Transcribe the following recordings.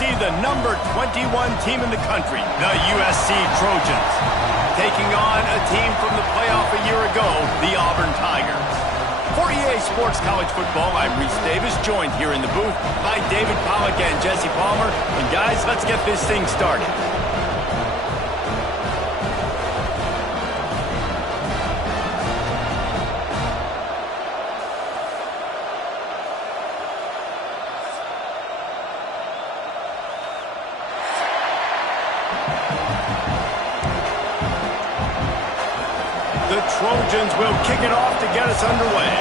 see the number 21 team in the country, the USC Trojans, taking on a team from the playoff a year ago, the Auburn Tigers. For EA Sports College Football, I'm Reese Davis, joined here in the booth by David Pollack and Jesse Palmer. And guys, let's get this thing started. The Trojans will kick it off to get us underway.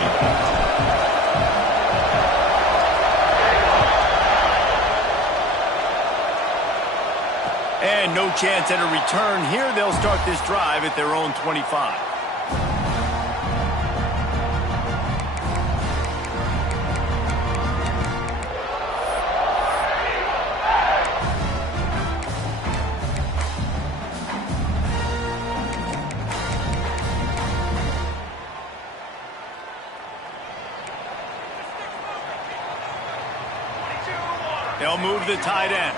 And no chance at a return here. They'll start this drive at their own 25. They'll move the tight end.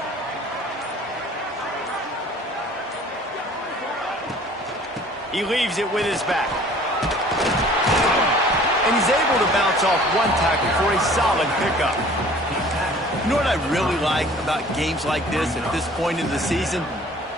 He leaves it with his back. And he's able to bounce off one tackle for a solid pickup. You know what I really like about games like this at this point in the season?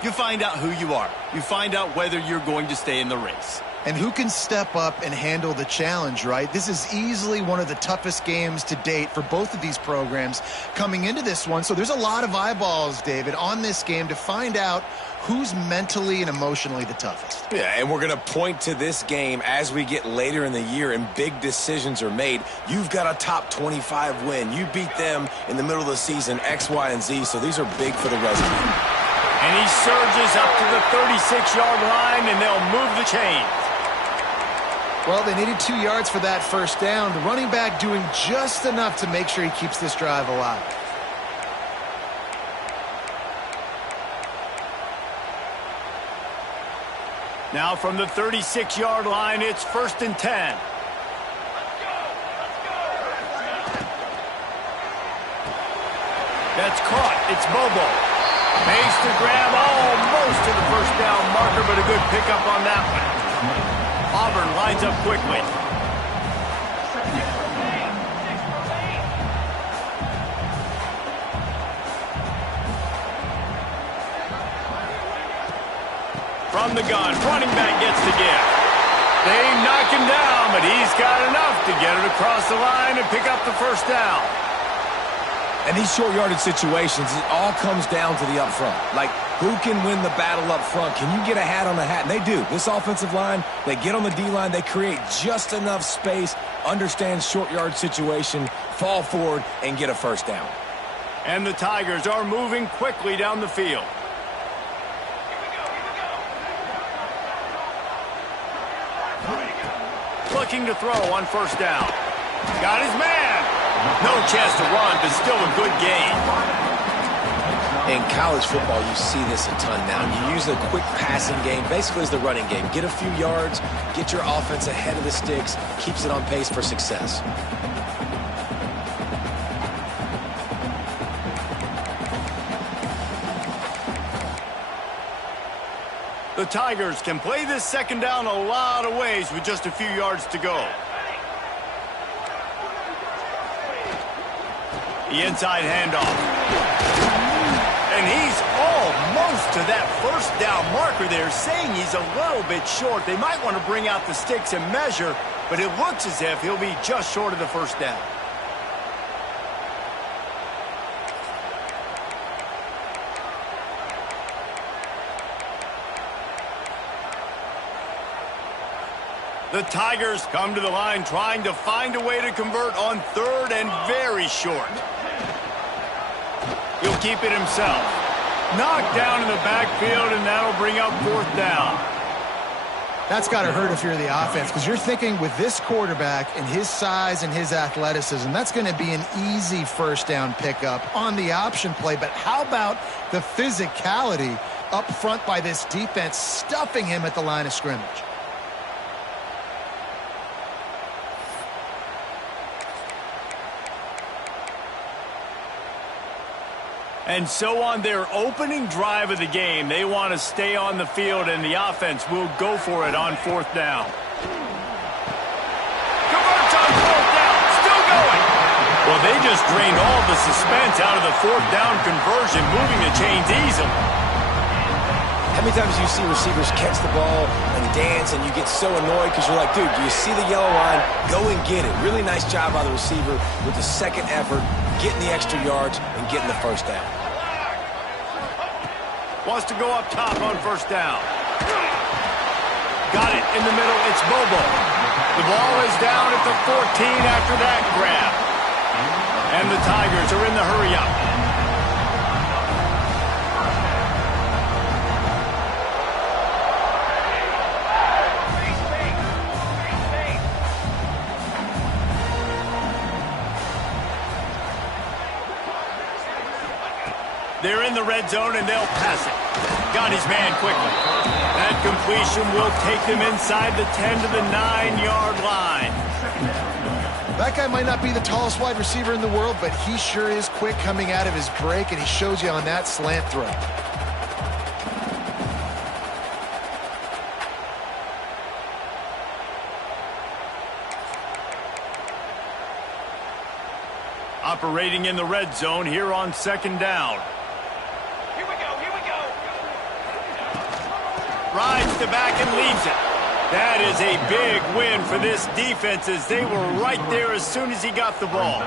You find out who you are. You find out whether you're going to stay in the race. And who can step up and handle the challenge, right? This is easily one of the toughest games to date for both of these programs coming into this one. So there's a lot of eyeballs, David, on this game to find out who's mentally and emotionally the toughest. Yeah, and we're going to point to this game as we get later in the year and big decisions are made. You've got a top 25 win. You beat them in the middle of the season, X, Y, and Z, so these are big for the resume. And he surges up to the 36-yard line, and they'll move the chains. Well, they needed 2 yards for that first down. The running back doing just enough to make sure he keeps this drive alive. Now from the 36-yard line, it's 1st and 10. That's caught. It's Bobo. Makes the grab almost to the first down marker, but a good pickup on that one. Auburn lines up quickly. From the gun, running back gets the gift. They knock him down, but he's got enough to get it across the line and pick up the first down. And these short yardage situations, it all comes down to the up front. Like, who can win the battle up front? Can you get a hat on the hat? And they do. This offensive line, they get on the D-line, they create just enough space, understand short yard situation, fall forward, and get a first down. And the Tigers are moving quickly down the field. Looking to throw on first down. Got his man. No chance to run, but still a good game. In college football, you see this a ton now. You use the quick passing game basically as the running game. Get a few yards, get your offense ahead of the sticks, keeps it on pace for success. The Tigers can play this second down a lot of ways with just a few yards to go. The inside handoff. And he's almost to that first down marker there, saying he's a little bit short. They might want to bring out the sticks and measure, but it looks as if he'll be just short of the first down. The Tigers come to the line trying to find a way to convert on 3rd and very short. He'll keep it himself. Knocked down in the backfield, and that'll bring up 4th down. That's got to hurt if you're the offense, because you're thinking with this quarterback and his size and his athleticism, that's going to be an easy first down pickup on the option play. But how about the physicality up front by this defense, stuffing him at the line of scrimmage? And so on their opening drive of the game, they want to stay on the field, and the offense will go for it on 4th down. Converts on 4th down, still going. Well, they just drained all the suspense out of the 4th down conversion, moving the chains easily. How many times do you see receivers catch the ball and dance, and you get so annoyed because you're like, dude, do you see the yellow line? Go and get it. Really nice job by the receiver with the second effort, getting the extra yards and getting the 1st down. Wants to go up top on 1st down. Got it in the middle. It's Bobo. The ball is down at the 14 after that grab. And the Tigers are in the hurry-up. They're in the red zone, and they'll pass it. Got his man quickly. That completion will take them inside the 10 to the 9-yard line. That guy might not be the tallest wide receiver in the world, but he sure is quick coming out of his break, and he shows you on that slant throw. Operating in the red zone here on 2nd down. Rides the back and leaves it. That is a big win for this defense, as they were right there as soon as he got the ball.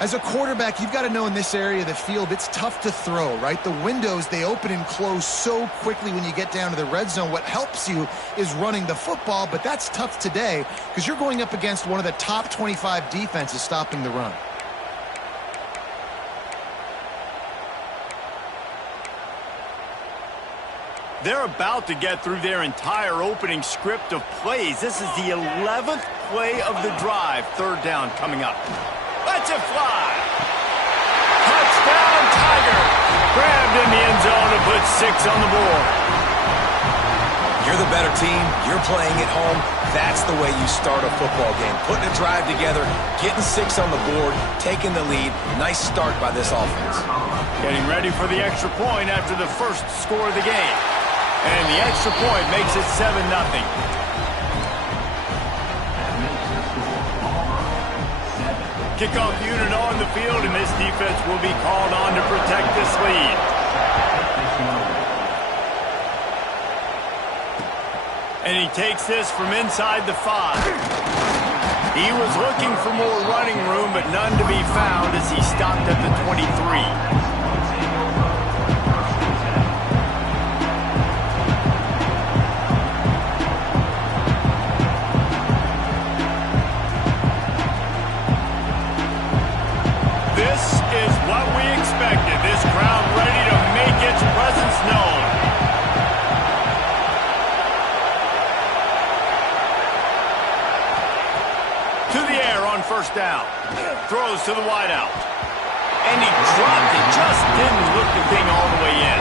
As a quarterback, you've got to know in this area of the field, it's tough to throw, right? The windows, they open and close so quickly when you get down to the red zone. What helps you is running the football, but that's tough today because you're going up against one of the top 25 defenses stopping the run. They're about to get through their entire opening script of plays. This is the 11th play of the drive. 3rd down coming up. Let's it fly. Touchdown, Tiger. Grabbed in the end zone to put 6 on the board. You're the better team. You're playing at home. That's the way you start a football game. Putting a drive together, getting 6 on the board, taking the lead. Nice start by this offense. Getting ready for the extra point after the first score of the game. And the extra point makes it 7-0. Kickoff unit on the field, and this defense will be called on to protect this lead. And he takes this from inside the 5. He was looking for more running room, but none to be found as he stopped at the 23. This crowd ready to make its presence known. To the air on 1st down. Throws to the wideout. And he dropped it. Just didn't look the thing all the way in.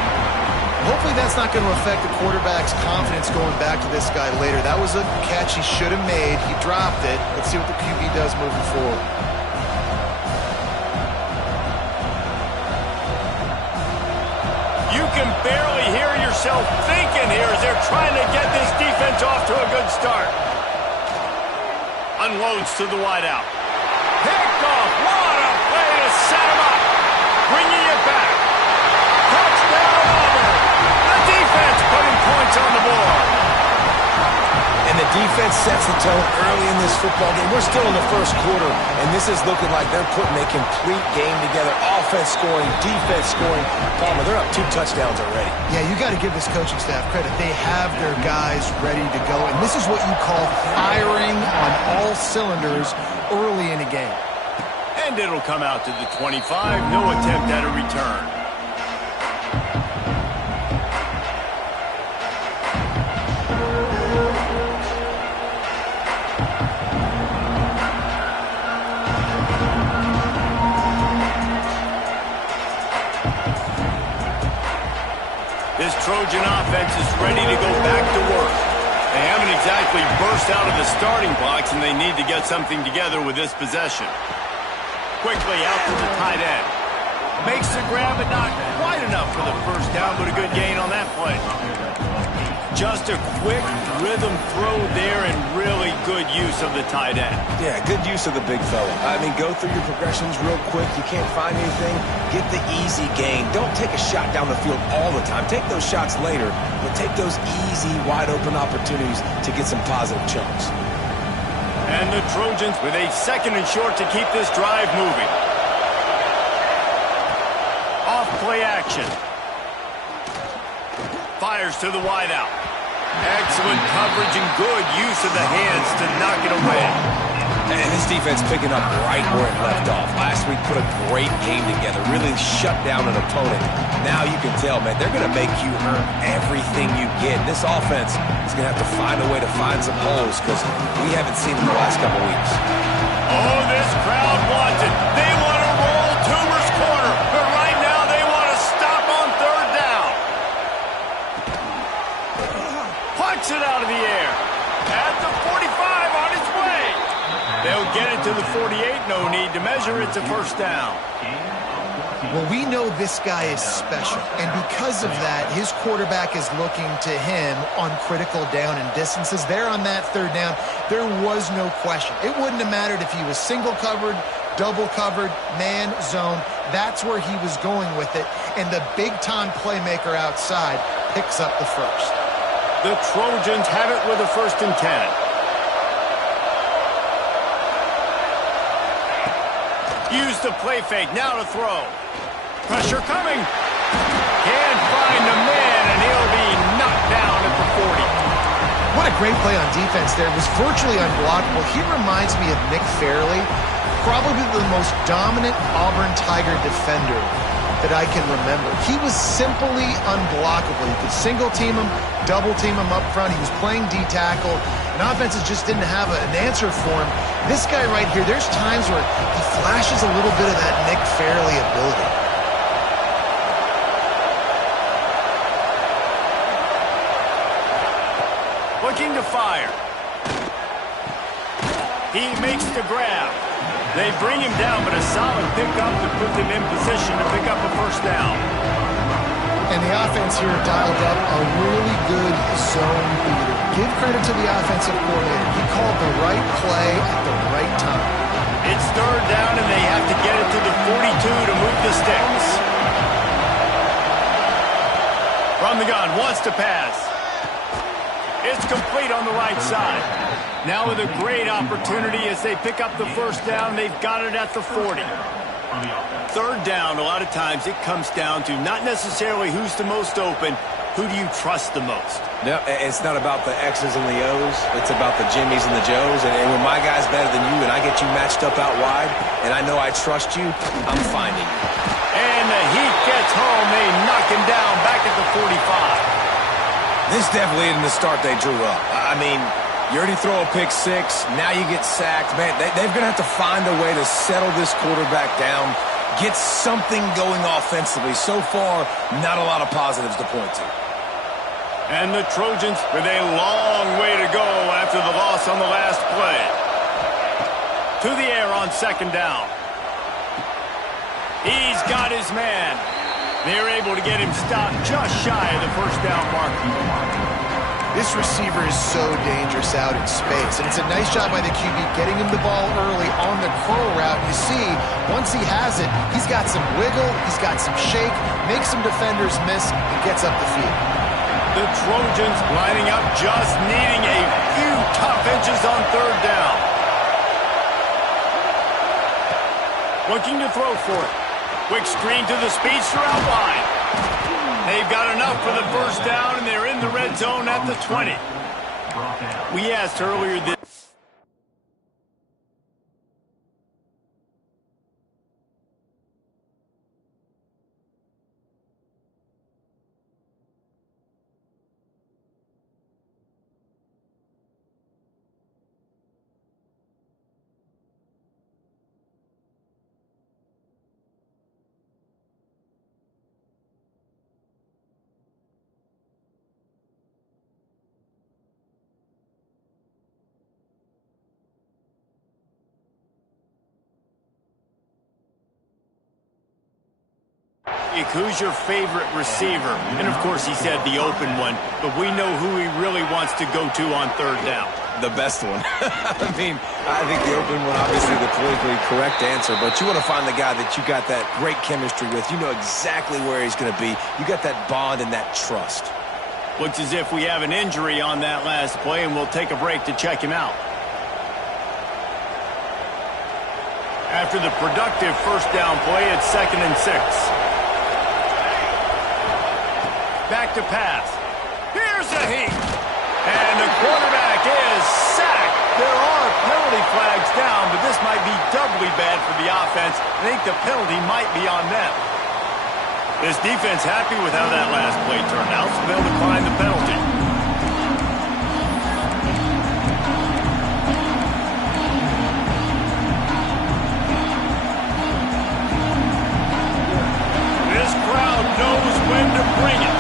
Hopefully that's not going to affect the quarterback's confidence going back to this guy later. That was a catch he should have made. He dropped it. Let's see what the QB does moving forward. You can barely hear yourself thinking here as they're trying to get this defense off to a good start. Unloads to the wideout. Picked off. What a play to set him up. Bringing it back. Touchdown Auburn. The defense putting points on the board. And the defense sets the tone early in this football game. We're still in the first quarter, and this is looking like they're putting a complete game together. Offense scoring, defense scoring. Palmer, they're up 2 touchdowns already. Yeah, you got to give this coaching staff credit. They have their guys ready to go, and this is what you call firing on all cylinders early in a game. And it'll come out to the 25. No attempt at a return. This Trojan offense is ready to go back to work. They haven't exactly burst out of the starting blocks, and they need to get something together with this possession. Quickly out to the tight end. Makes the grab, but not quite enough for the first down, but a good gain on that play. Just a quick rhythm throw there and really good use of the tight end. Yeah, good use of the big fella. I mean, go through your progressions real quick. You can't find anything. Get the easy gain. Don't take a shot down the field all the time. Take those shots later, but take those easy, wide-open opportunities to get some positive chunks. And the Trojans with a 2nd and short to keep this drive moving. Off-play action. Fires to the wideout. Excellent coverage and good use of the hands to knock it away. And this defense picking up right where it left off. Last week put a great game together. Really shut down an opponent. Now you can tell, man, they're going to make you earn everything you get. This offense is going to have to find a way to find some holes because we haven't seen them the last couple weeks. Oh, this crowd wants it. They want to roll Toomer's corner. But right now they want to stop on 3rd down. Punch it out of the air. At the 45 on its way. They'll get it to the 48. No need to measure. It's a 1st down. Well, we know this guy is special, and because of that, his quarterback is looking to him on critical down and distances. There on that 3rd down, there was no question. It wouldn't have mattered if he was single covered, double covered, man, zone. That's where he was going with it, and the big-time playmaker outside picks up the 1st. The Trojans have it with a 1st and 10. Use the play fake, now to throw. Pressure coming. Can't find the man, and he'll be knocked down at the 40. What a great play on defense there. It was virtually unblockable. He reminds me of Nick Fairley, probably the most dominant Auburn Tiger defender that I can remember. He was simply unblockable. You could single team him, double team him up front. He was playing D-tackle, and offenses just didn't have an answer for him. This guy right here, there's times where he flashes a little bit of that Nick Fairley ability. Looking to fire. He makes the grab. They bring him down, but a solid pickup to put them in position to pick up a 1st down. And the offense here dialed up a really good zone beater. Give credit to the offensive coordinator. He called the right play at the right time. It's 3rd down, and they have to get it to the 42 to move the sticks. From the gun, wants to pass. It's complete on the right side. Now with a great opportunity as they pick up the 1st down, they've got it at the 40. 3rd down, a lot of times it comes down to not necessarily who's the most open, who do you trust the most? No, it's not about the X's and the O's. It's about the Jimmies and the Joes. And when my guy's better than you and I get you matched up out wide and I know I trust you, I'm finding you. And the Heat gets home. They knock him down back at the 45. This definitely isn't the start they drew up. I mean, you already throw a pick 6. Now you get sacked. Man, they're going to have to find a way to settle this quarterback down, get something going offensively. So far, not a lot of positives to point to. And the Trojans with a long way to go after the loss on the last play. To the air on 2nd down. He's got his man. They're able to get him stopped just shy of the 1st down marker. This receiver is so dangerous out in space, and it's a nice job by the QB getting him the ball early on the curl route. You see, once he has it, he's got some wiggle, he's got some shake, makes some defenders miss, and gets up the field. The Trojans lining up, just needing a few tough inches on 3rd down. Looking to throw for it. Quick screen to the speedster out wide. They've got enough for the 1st down, and they're in the red zone at the 20. We asked earlier this. Who's your favorite receiver? And, of course, he said the open one, but we know who he really wants to go to on third down. The best one. I mean, I think the open one, obviously the politically correct answer, but you want to find the guy that you got that great chemistry with. You know exactly where he's going to be. You got that bond and that trust. Looks as if we have an injury on that last play, and we'll take a break to check him out. After the productive first down play, it's 2nd and 6. Back to pass. Here's a heat. And the quarterback is sacked. There are penalty flags down, but this might be doubly bad for the offense. I think the penalty might be on them. This defense happy with how that last play turned out, so they'll decline the penalty. This crowd knows when to bring it.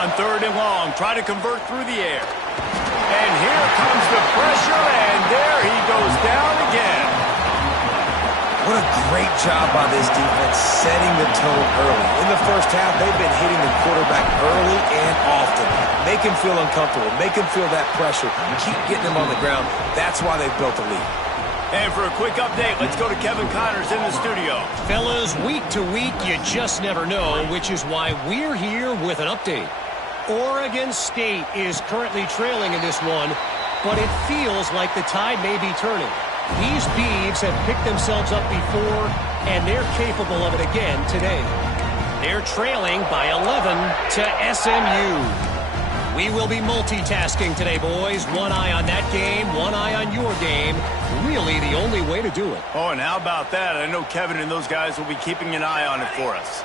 On 3rd and long, try to convert through the air. And here comes the pressure, and there he goes down again. What a great job by this defense setting the tone early. In the first half, they've been hitting the quarterback early and often. Make him feel uncomfortable. Make him feel that pressure. Keep getting him on the ground. That's why they've built a lead. And for a quick update, let's go to Kevin Connors in the studio. Fellas, week to week, you just never know, which is why we're here with an update. Oregon State is currently trailing in this one, but it feels like the tide may be turning. These Beavs have picked themselves up before, and they're capable of it again today. They're trailing by 11 to SMU. We will be multitasking today, boys. One eye on that game, one eye on your game. Really the only way to do it. Oh, and how about that? I know Kevin and those guys will be keeping an eye on it for us.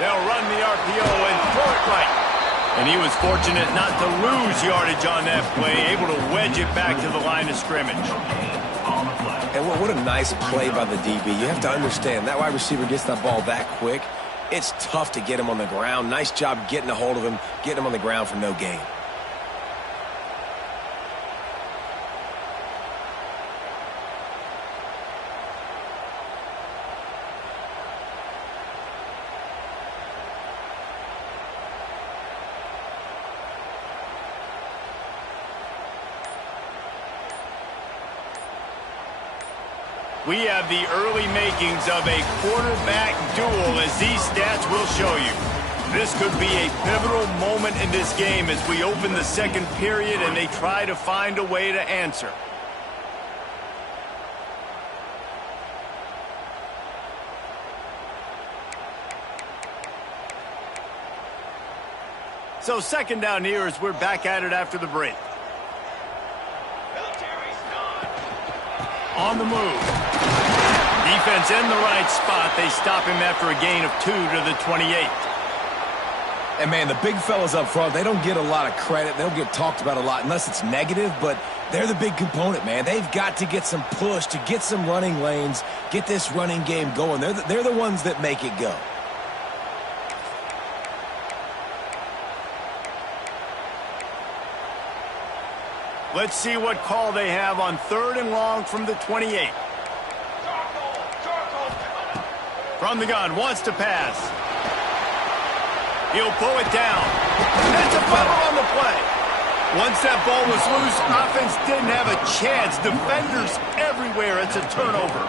They'll run the RPO and throw it right. And he was fortunate not to lose yardage on that play, able to wedge it back to the line of scrimmage. And what a nice play by the DB. You have to understand, that wide receiver gets that ball that quick. It's tough to get him on the ground. Nice job getting a hold of him, getting him on the ground for no gain. We have the early makings of a quarterback duel, as these stats will show you. This could be a pivotal moment in this game as we open the second period and they try to find a way to answer. So 2nd down here as we're back at it after the break. On the move. Defense in the right spot. They stop him after a gain of 2 to the 28. And, man, the big fellas up front, they don't get a lot of credit. They don't get talked about a lot unless it's negative, but they're the big component, man. They've got to get some push, to get some running lanes, get this running game going. They're the ones that make it go. Let's see what call they have on 3rd and long from the 28. From the gun, wants to pass. He'll pull it down. It's a fumble on the play. Once that ball was loose, offense didn't have a chance. Defenders everywhere. It's a turnover.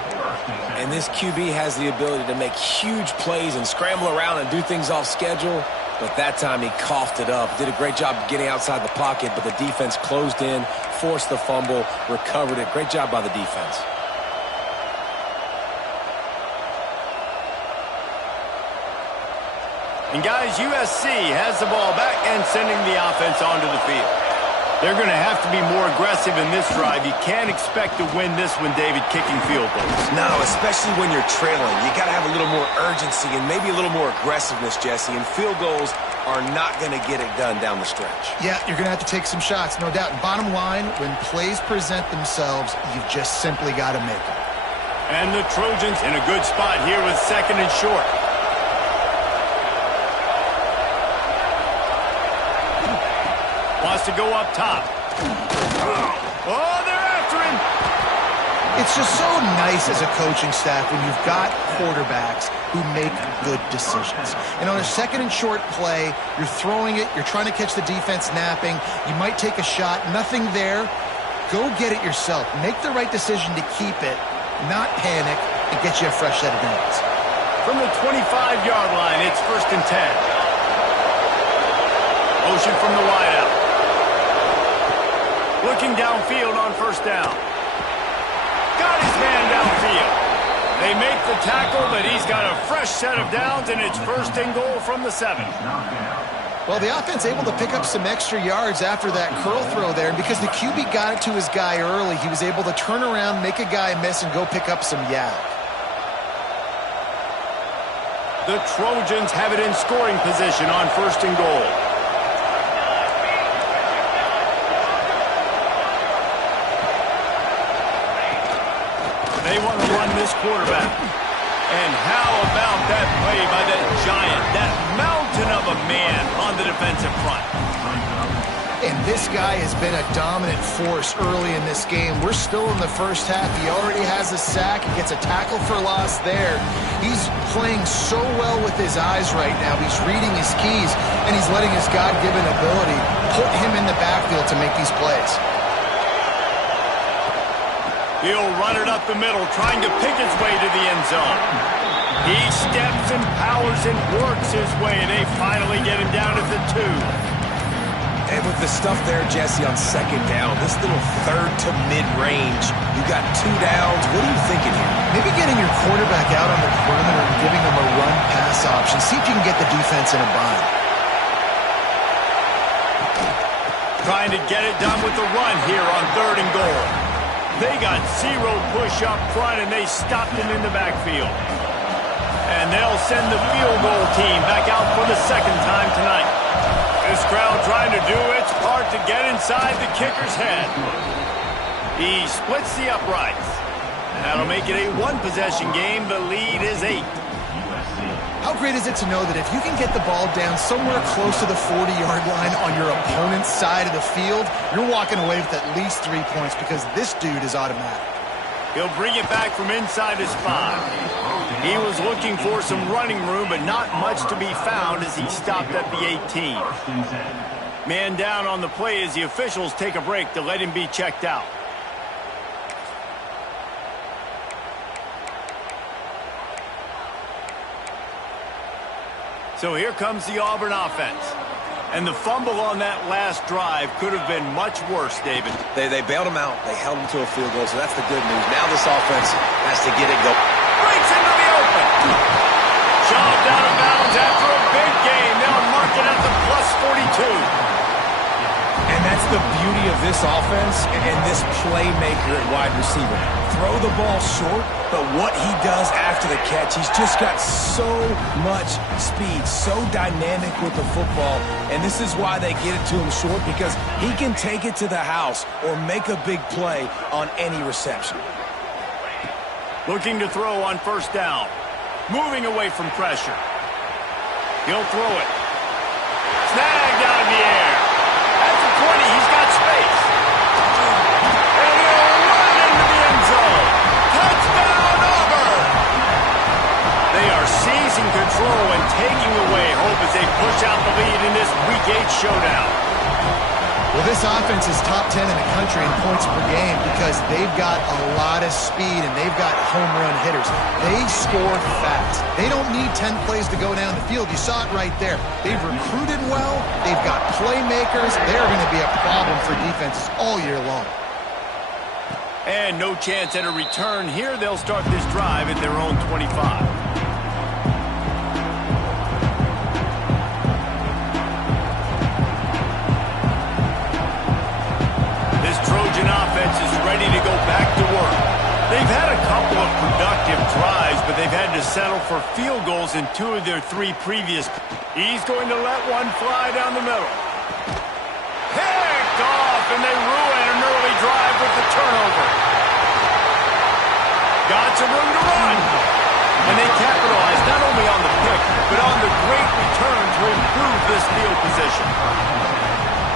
And this QB has the ability to make huge plays and scramble around and do things off schedule. But that time he coughed it up. Did a great job getting outside the pocket, but the defense closed in, forced the fumble, recovered it. Great job by the defense. And guys, USC has the ball back and sending the offense onto the field. They're going to have to be more aggressive in this drive. You can't expect to win this one, David, kicking field goals. No, especially when you're trailing. You got to have a little more urgency and maybe a little more aggressiveness, Jesse. And field goals are not going to get it done down the stretch. Yeah, you're going to have to take some shots, no doubt. And bottom line, when plays present themselves, you've just simply got to make them. And the Trojans in a good spot here with 2nd and short. has to go up top. Oh, they're after him. It's just so nice as a coaching staff when you've got quarterbacks who make good decisions. And on a second and short play, you're throwing it, you're trying to catch the defense napping, you might take a shot, nothing there. Go get it yourself. Make the right decision to keep it, not panic, and get you a fresh set of downs. From the 25-yard line, it's 1st and 10. Motion from the wideout. Looking downfield on 1st down. Got his man downfield. They make the tackle, but he's got a fresh set of downs, and it's 1st and goal from the 7. Well, the offense able to pick up some extra yards after that curl throw there, and because the QB got it to his guy early, he was able to turn around, make a guy miss, and go pick up some yak. The Trojans have it in scoring position on 1st and goal. They want to run this quarterback. And how about that play by that giant, that mountain of a man on the defensive front? And this guy has been a dominant force early in this game. We're still in the first half. He already has a sack. He gets a tackle for loss there. He's playing so well with his eyes right now. He's reading his keys, and he's letting his God-given ability put him in the backfield to make these plays. He'll run it up the middle, trying to pick his way to the end zone. He steps and powers and works his way, and they finally get him down at the 2. And with the stuff there, Jesse, on 2nd down, this little 3rd to mid-range, you got 2 downs. What are you thinking here? Maybe getting your quarterback out on the perimeter and giving him a run-pass option. See if you can get the defense in a bind. Trying to get it done with the run here on 3rd and goal. They got 0 push up front, and they stopped him in the backfield. And they'll send the field goal team back out for the 2nd time tonight. This crowd trying to do its part to get inside the kicker's head. He splits the uprights. That'll make it a 1-possession game. The lead is 8. How great is it to know that if you can get the ball down somewhere close to the 40-yard line on your opponent's side of the field, you're walking away with at least 3 points because this dude is automatic. He'll bring it back from inside his 5. He was looking for some running room, but not much to be found as he stopped at the 18. Man down on the play as the officials take a break to let him be checked out. So here comes the Auburn offense. And the fumble on that last drive could have been much worse, David. They bailed him out. They held him to a field goal, so that's the good news. Now this offense has to get it going. Breaks into the open. Shoved out of bounds after a big game. They'll mark it at the +42. And that's the beauty of this offense and this playmaker at wide receiver. Throw the ball short, but what he does after the catch, he's just got so much speed, so dynamic with the football. And this is why they get it to him short, because he can take it to the house or make a big play on any reception. Looking to throw on 1st down. Moving away from pressure. He'll throw it. Snagged out of the air. At the 20, he's got space. And he'll run into the end zone. Touchdown, Auburn! They are seizing control and taking away hope as they push out the lead in this Week 8 showdown. Well, this offense is top 10 in the country in points per game because they've got a lot of speed and they've got home run hitters. They score fast. They don't need 10 plays to go down the field. You saw it right there. They've recruited well. They've got playmakers. They're going to be a problem for defenses all year long. And no chance at a return here. They'll start this drive at their own 25. Trojan offense is ready to go back to work. They've had a couple of productive drives, but they've had to settle for field goals in 2 of their 3 previous. He's going to let one fly down the middle. Picked off, and they ruin an early drive with the turnover. Got some room to run. And they capitalize not only on the pick, but on the great return to improve this field position.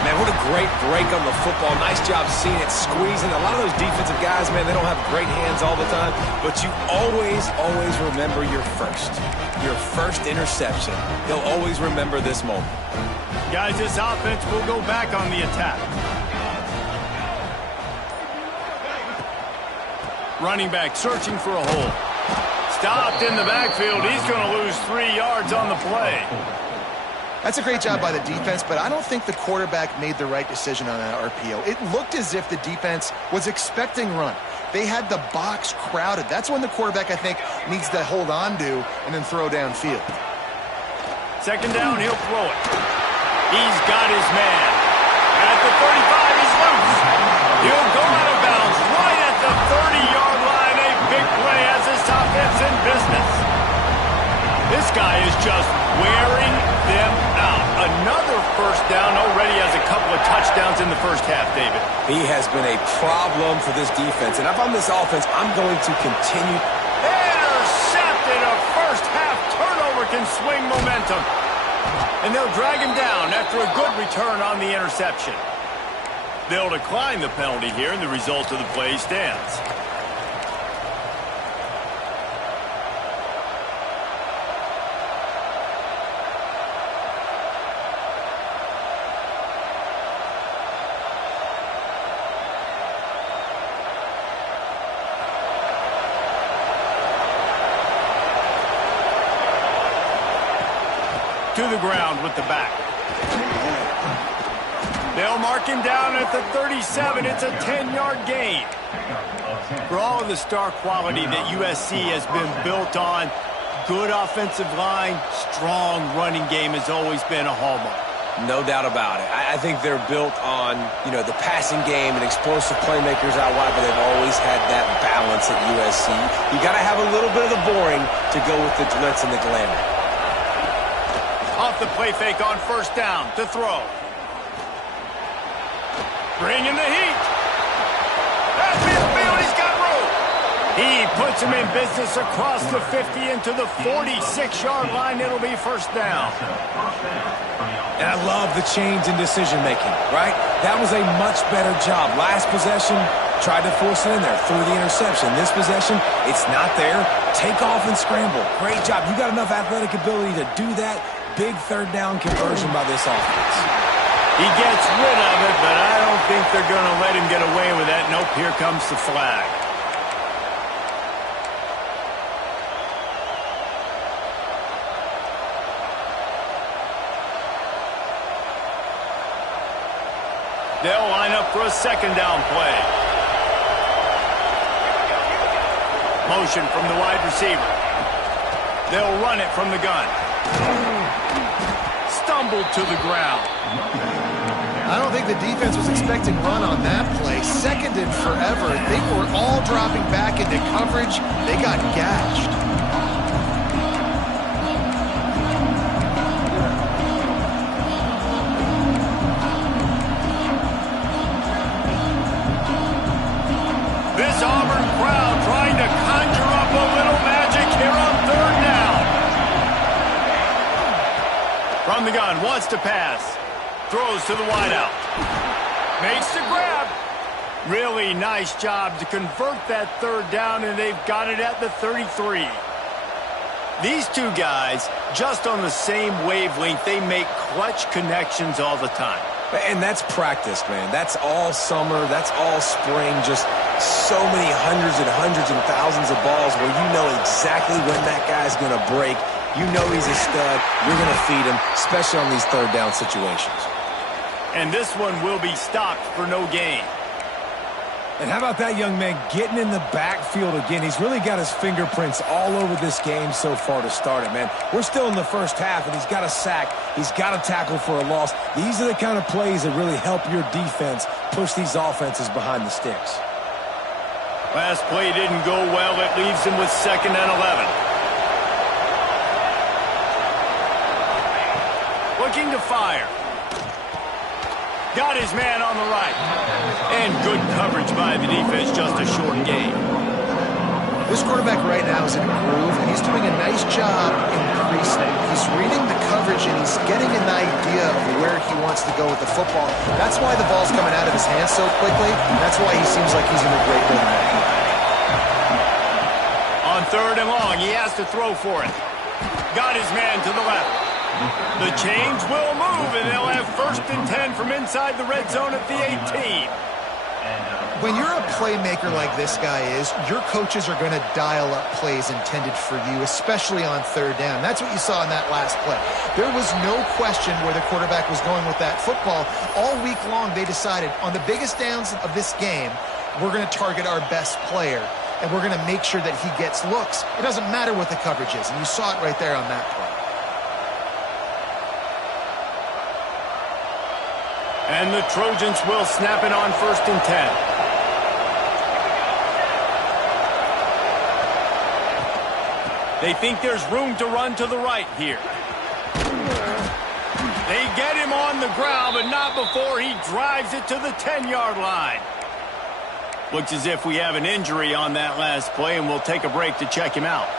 Man, what a great break on the football. Nice job seeing it, squeezing. A lot of those defensive guys, man, they don't have great hands all the time, but you always remember your first interception. You'll always remember this moment. Guys, this offense will go back on the attack. Running back searching for a hole. Stopped in the backfield. He's going to lose 3 yards on the play. That's a great job by the defense, but I don't think the quarterback made the right decision on that RPO. It looked as if the defense was expecting run. They had the box crowded. That's when the quarterback, I think, needs to hold on to and then throw downfield. Second down, he'll throw it. He's got his man. At the 35, he's loose. He'll go out of bounds right at the 30-yard line. A big play as this offense in business. This guy is just wearing them out. Another first down, already has a couple of touchdowns in the first half, David. He has been a problem for this defense, and if I'm this offense, I'm going to continue. Intercepted. A first half turnover can swing momentum. And they'll drag him down after a good return on the interception. They'll decline the penalty here, and the result of the play stands. To the ground with the back. They'll mark him down at the 37. It's a 10-yard gain. For all of the star quality that USC has been built on, good offensive line, strong running game has always been a hallmark. No doubt about it. I think they're built on, the passing game and explosive playmakers out wide, but they've always had that balance at USC. You got to have a little bit of the boring to go with the glitz and the glamour. Off the play fake on first down to throw. Bring in the heat. At midfield, he's got room. He puts him in business across the 50 into the 46-yard line. It'll be first down. And I love the change in decision-making, right? That was a much better job. Last possession, tried to force it in there, threw the interception. This possession, it's not there. Take off and scramble. Great job. You got enough athletic ability to do that. Big third down conversion by this offense. He gets rid of it, but I don't think they're going to let him get away with that. Nope, here comes the flag. They'll line up for a second down play. Motion from the wide receiver. They'll run it from the gun. Stumbled to the ground. I don't think the defense was expecting run on that play. Second and forever. They were all dropping back into coverage. They got gashed. This Auburn crowd trying to conjure up a little magic here on third down. From the gun, wants to pass. Throws to the wideout. Makes the grab. Really nice job to convert that third down, and they've got it at the 33. These two guys, just on the same wavelength, they make clutch connections all the time. And that's practice, man. That's all summer. That's all spring. Just so many hundreds and thousands of balls where you know exactly when that guy's going to break. You know he's a stud. You're going to feed him, especially on these third down situations. And this one will be stopped for no gain. And how about that young man getting in the backfield again? He's really got his fingerprints all over this game so far to start it, man. We're still in the first half, and he's got a sack. He's got a tackle for a loss. These are the kind of plays that really help your defense push these offenses behind the sticks. Last play didn't go well. It leaves him with 2nd and 11. Looking to fire. Got his man on the right. And good coverage by the defense, just a short gain. This quarterback right now is in a groove, and he's doing a nice job in pre-snap. He's reading the coverage, and he's getting an idea of where he wants to go with the football. That's why the ball's coming out of his hands so quickly, and that's why he seems like he's in a great rhythm right now. On 3rd and long, he has to throw for it. Got his man to the left. The chains will move, and they'll have 1st and 10 from inside the red zone at the 18. When you're a playmaker like this guy is, your coaches are going to dial up plays intended for you, especially on 3rd down. That's what you saw in that last play. There was no question where the quarterback was going with that football. All week long, they decided on the biggest downs of this game, we're going to target our best player, and we're going to make sure that he gets looks. It doesn't matter what the coverage is, and you saw it right there on that play. And the Trojans will snap it on 1st and 10. They think there's room to run to the right here. They get him on the ground, but not before he drives it to the 10-yard line. Looks as if we have an injury on that last play, and we'll take a break to check him out.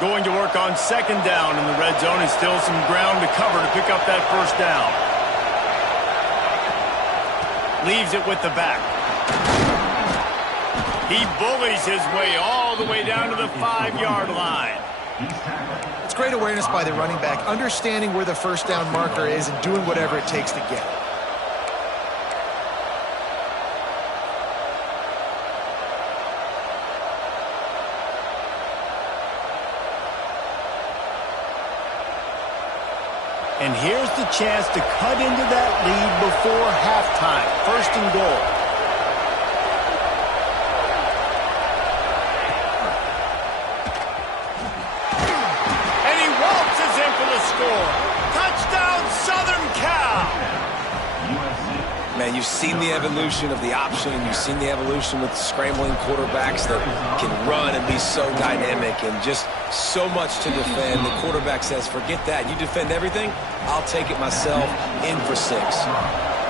Going to work on 2nd down in the red zone, and still some ground to cover to pick up that 1st down. Leaves it with the back. He bullies his way all the way down to the 5-yard line. It's great awareness by the running back, understanding where the 1st down marker is and doing whatever it takes to get it. And here's the chance to cut into that lead before halftime. 1st and goal. And he waltzes in for the score. Touchdown, Southern Cal! Man, you've seen the evolution of the option, and you've seen the evolution with scrambling quarterbacks that can run and be so dynamic and just so much to defend. The quarterback says, forget that. You defend everything, I'll take it myself. In for 6.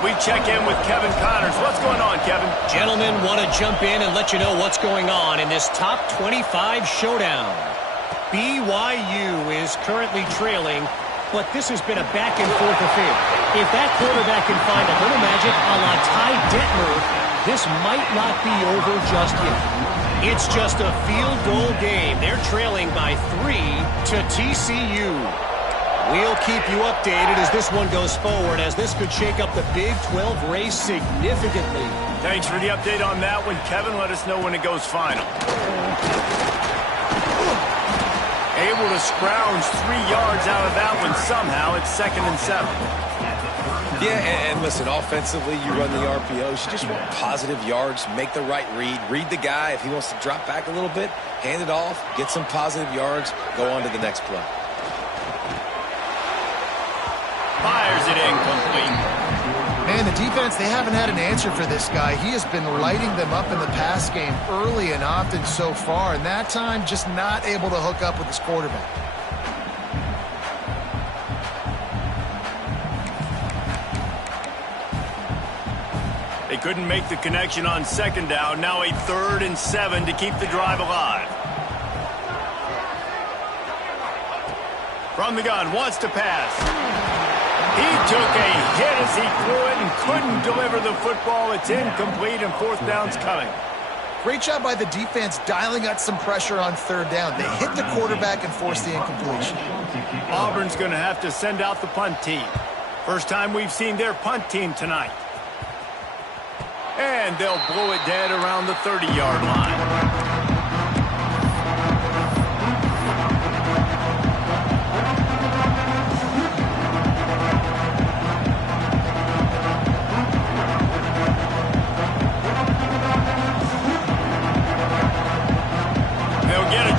We check in with Kevin Connors. What's going on, Kevin? Gentlemen, want to jump in and let you know what's going on in this top 25 showdown. BYU is currently trailing, but this has been a back-and-forth affair. If that quarterback can find a little magic a la Ty Detmer, this might not be over just yet. It's just a field goal game. They're trailing by 3 to TCU. We'll keep you updated as this one goes forward, as this could shake up the Big 12 race significantly. Thanks for the update on that one, Kevin. Let us know when it goes final. Able to scrounge 3 yards out of that one somehow. It's 2nd and 7. Yeah, and listen, offensively, you run the RPOs. You just want positive yards, make the right read the guy. If he wants to drop back a little bit, hand it off, get some positive yards, go on to the next play. Fires it incomplete. Man, the defense, they haven't had an answer for this guy. He has been lighting them up in the pass game early and often so far, and that time just not able to hook up with his quarterback. They couldn't make the connection on 2nd down. Now a 3rd and 7 to keep the drive alive. From the gun, wants to pass. He took a hit as he threw it and couldn't deliver the football. It's incomplete, and 4th down's coming. Great job by the defense dialing out some pressure on 3rd down. They hit the quarterback and forced the incompletion. Auburn's going to have to send out the punt team. First time we've seen their punt team tonight. And they'll blow it dead around the 30-yard line.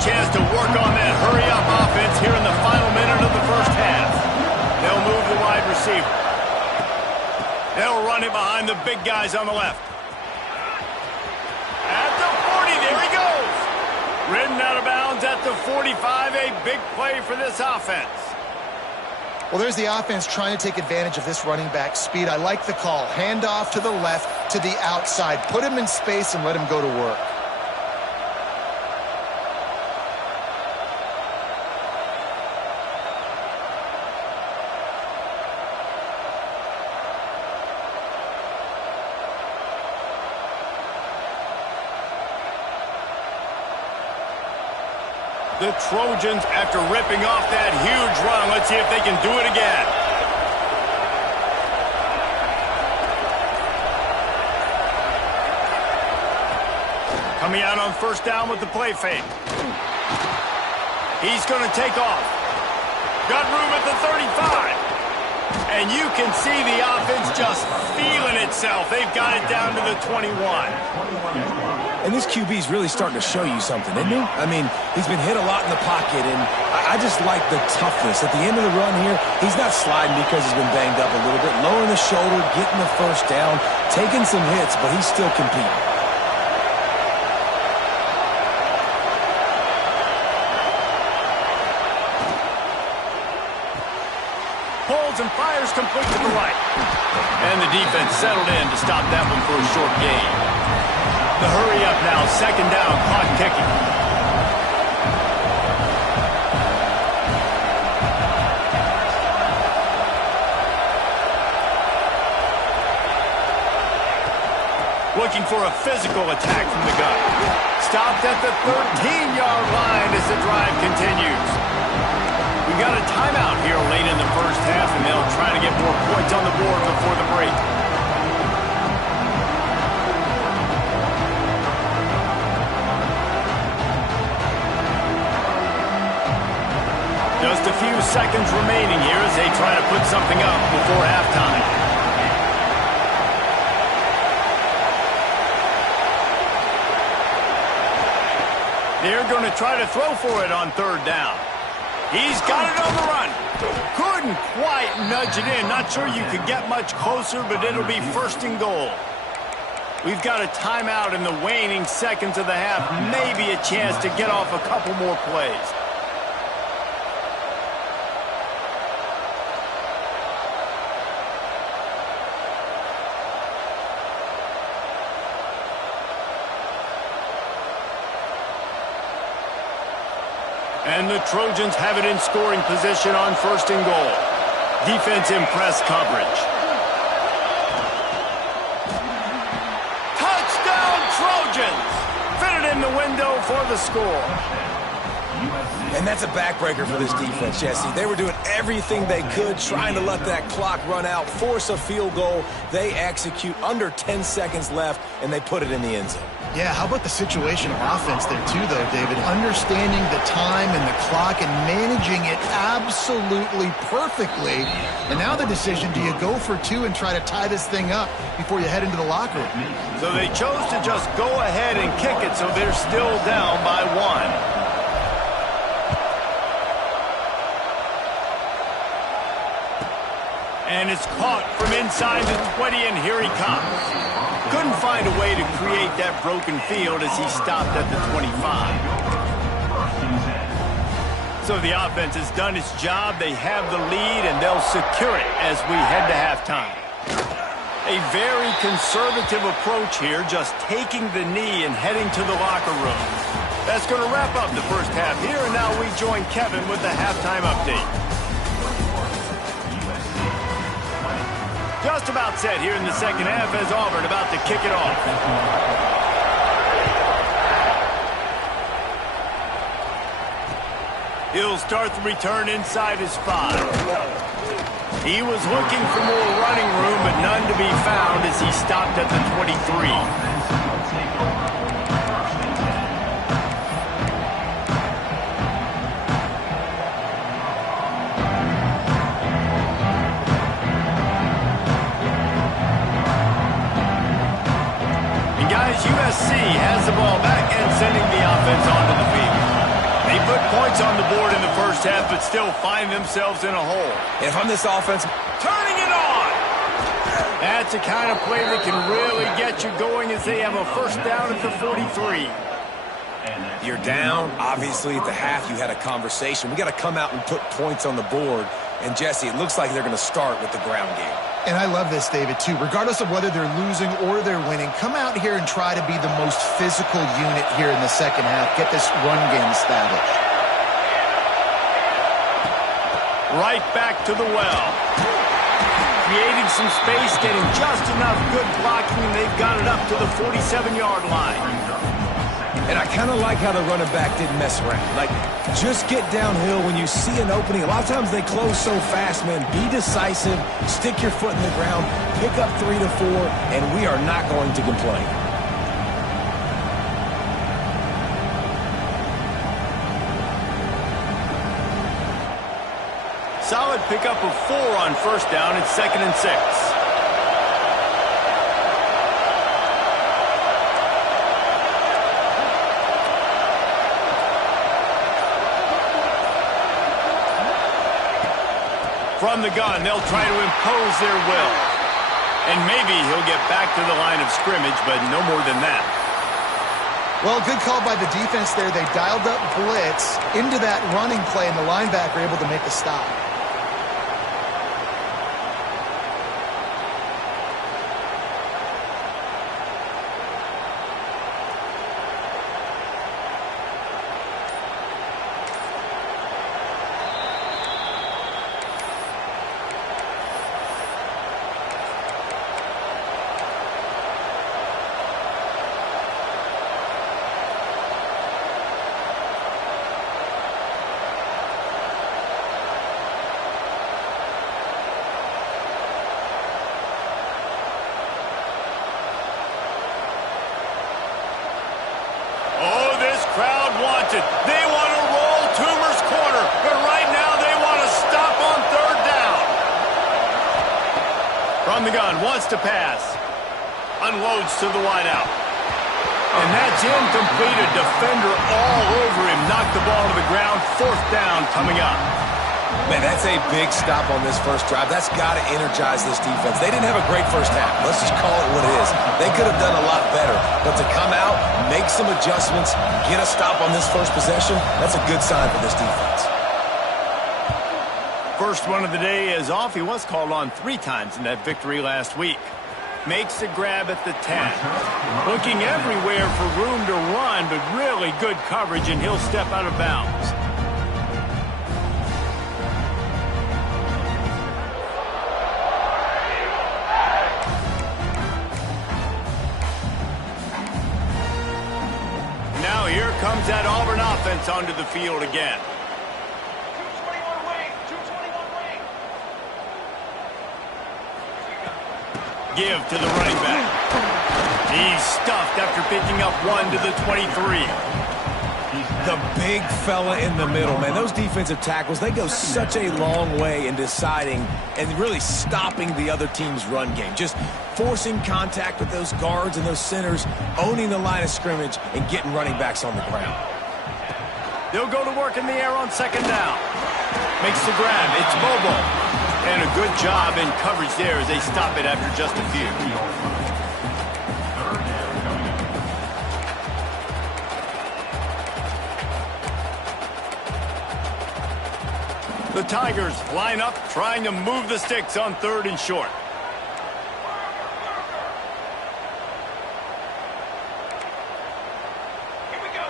Chance to work on that hurry-up offense here in the final minute of the first half. They'll move the wide receiver. They'll run it behind the big guys on the left. At the 40, there he goes. Ridden out of bounds at the 45, a big play for this offense. Well, there's the offense trying to take advantage of this running back speed. I like the call. Hand off to the left, to the outside. Put him in space and let him go to work. The Trojans, after ripping off that huge run, let's see if they can do it again. Coming out on first down with the play fake. He's going to take off. Got room at the 35. And you can see the offense just feeling itself. They've got it down to the 21. And this QB's really starting to show you something, isn't he? I mean, he's been hit a lot in the pocket, and I just like the toughness. At the end of the run here, he's not sliding because he's been banged up a little bit. Lowering the shoulder, getting the first down, taking some hits, but he's still competing. Pulls and fires complete to the right. And the defense settled in to stop that one for a short gain. The hurry up now, second down, clock ticking. Looking for a physical attack from the gun. Stopped at the 13-yard line as the drive continues. We got a timeout here late in the first half, and they'll try to get more points on the board before the break. Just a few seconds remaining here as they try to put something up before halftime. They're going to try to throw for it on third down. He's got it on the run. Couldn't quite nudge it in. Not sure you could get much closer, but it'll be first and goal. We've got a timeout in the waning seconds of the half. Maybe a chance to get off a couple more plays. And the Trojans have it in scoring position on first and goal. Defense in press coverage. Touchdown Trojans! Fitted in the window for the score. And that's a backbreaker for this defense, Jesse. They were doing everything they could, trying to let that clock run out, force a field goal. They execute under 10 seconds left, and they put it in the end zone. Yeah, how about the situational offense there too, though, David? Understanding the time and the clock and managing it absolutely perfectly. And now the decision, do you go for two and try to tie this thing up before you head into the locker room? So they chose to just go ahead and kick it, so they're still down by one. And it's caught from inside the 20, and here he comes. Couldn't find a way to create that broken field as he stopped at the 25. So the offense has done its job. They have the lead, and they'll secure it as we head to halftime. A very conservative approach here, just taking the knee and heading to the locker room. That's going to wrap up the first half here, and now we join Kevin with the halftime update. Just about set here in the second half as Auburn about to kick it off. He'll start the return inside his 5. He was looking for more running room, but none to be found as he stopped at the 23. USC has the ball back and sending the offense onto the field. They put points on the board in the first half, but still find themselves in a hole. And from this offense, turning it on! That's the kind of play that can really get you going as they have a first down at the 43. You're down. Obviously, at the half, you had a conversation. We got to come out and put points on the board. And, Jesse, it looks like they're going to start with the ground game. And I love this, David, too. Regardless of whether they're losing or they're winning, come out here and try to be the most physical unit here in the second half. Get this run game established. Right back to the well. Creating some space, getting just enough good blocking, and they've got it up to the 47-yard line. And I kind of like how the running back didn't mess around. Like, just get downhill when you see an opening. A lot of times they close so fast, man. Be decisive, stick your foot in the ground, pick up 3 to 4, and we are not going to complain. Solid pickup of 4 on first down. It's 2nd and 6. From the gun, they'll try to impose their will. And maybe he'll get back to the line of scrimmage, but no more than that. Well, good call by the defense there. They dialed up blitz into that running play, and the linebacker able to make the stop. They want to roll Toomer's corner, but right now they want to stop on 3rd down. From the gun, wants to pass. Unloads to the wideout. And that's incomplete. A defender all over him. Knocked the ball to the ground. 4th down coming up. Man, that's a big stop on this first drive. That's got to energize this defense. They didn't have a great first half. Let's just call it what it is. They could have done a lot better. But to come out, make some adjustments, get a stop on this first possession, that's a good sign for this defense. First one of the day is off. He was called on 3 times in that victory last week. Makes a grab at the 10. Looking everywhere for room to run, but really good coverage, and he'll step out of bounds. Now here comes that Auburn offense onto the field again. Give to the running back. He's stuffed after picking up 1 to the 23. The big fella in the middle, man. Those defensive tackles, they go such a long way in deciding and really stopping the other team's run game. Just forcing contact with those guards and those centers, owning the line of scrimmage, and getting running backs on the ground. They'll go to work in the air on 2nd down. Makes the grab. It's Bobo. And a good job in coverage there as they stop it after just a few. The Tigers line up, trying to move the sticks on 3rd and short. Here we go.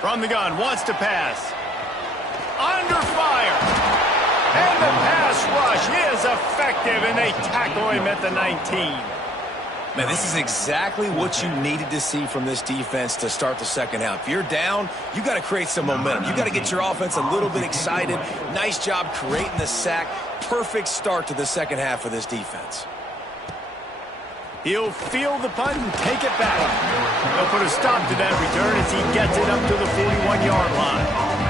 From the gun, wants to pass. Under fire. And the pass rush is effective, and they tackle him at the 19. Man, this is exactly what you needed to see from this defense to start the second half. If you're down, you got to create some momentum. You got to get your offense a little bit excited. Nice job creating the sack. Perfect start to the second half for this defense. He'll feel the punt and take it back. They'll put a stop to that return as he gets it up to the 41-yard line.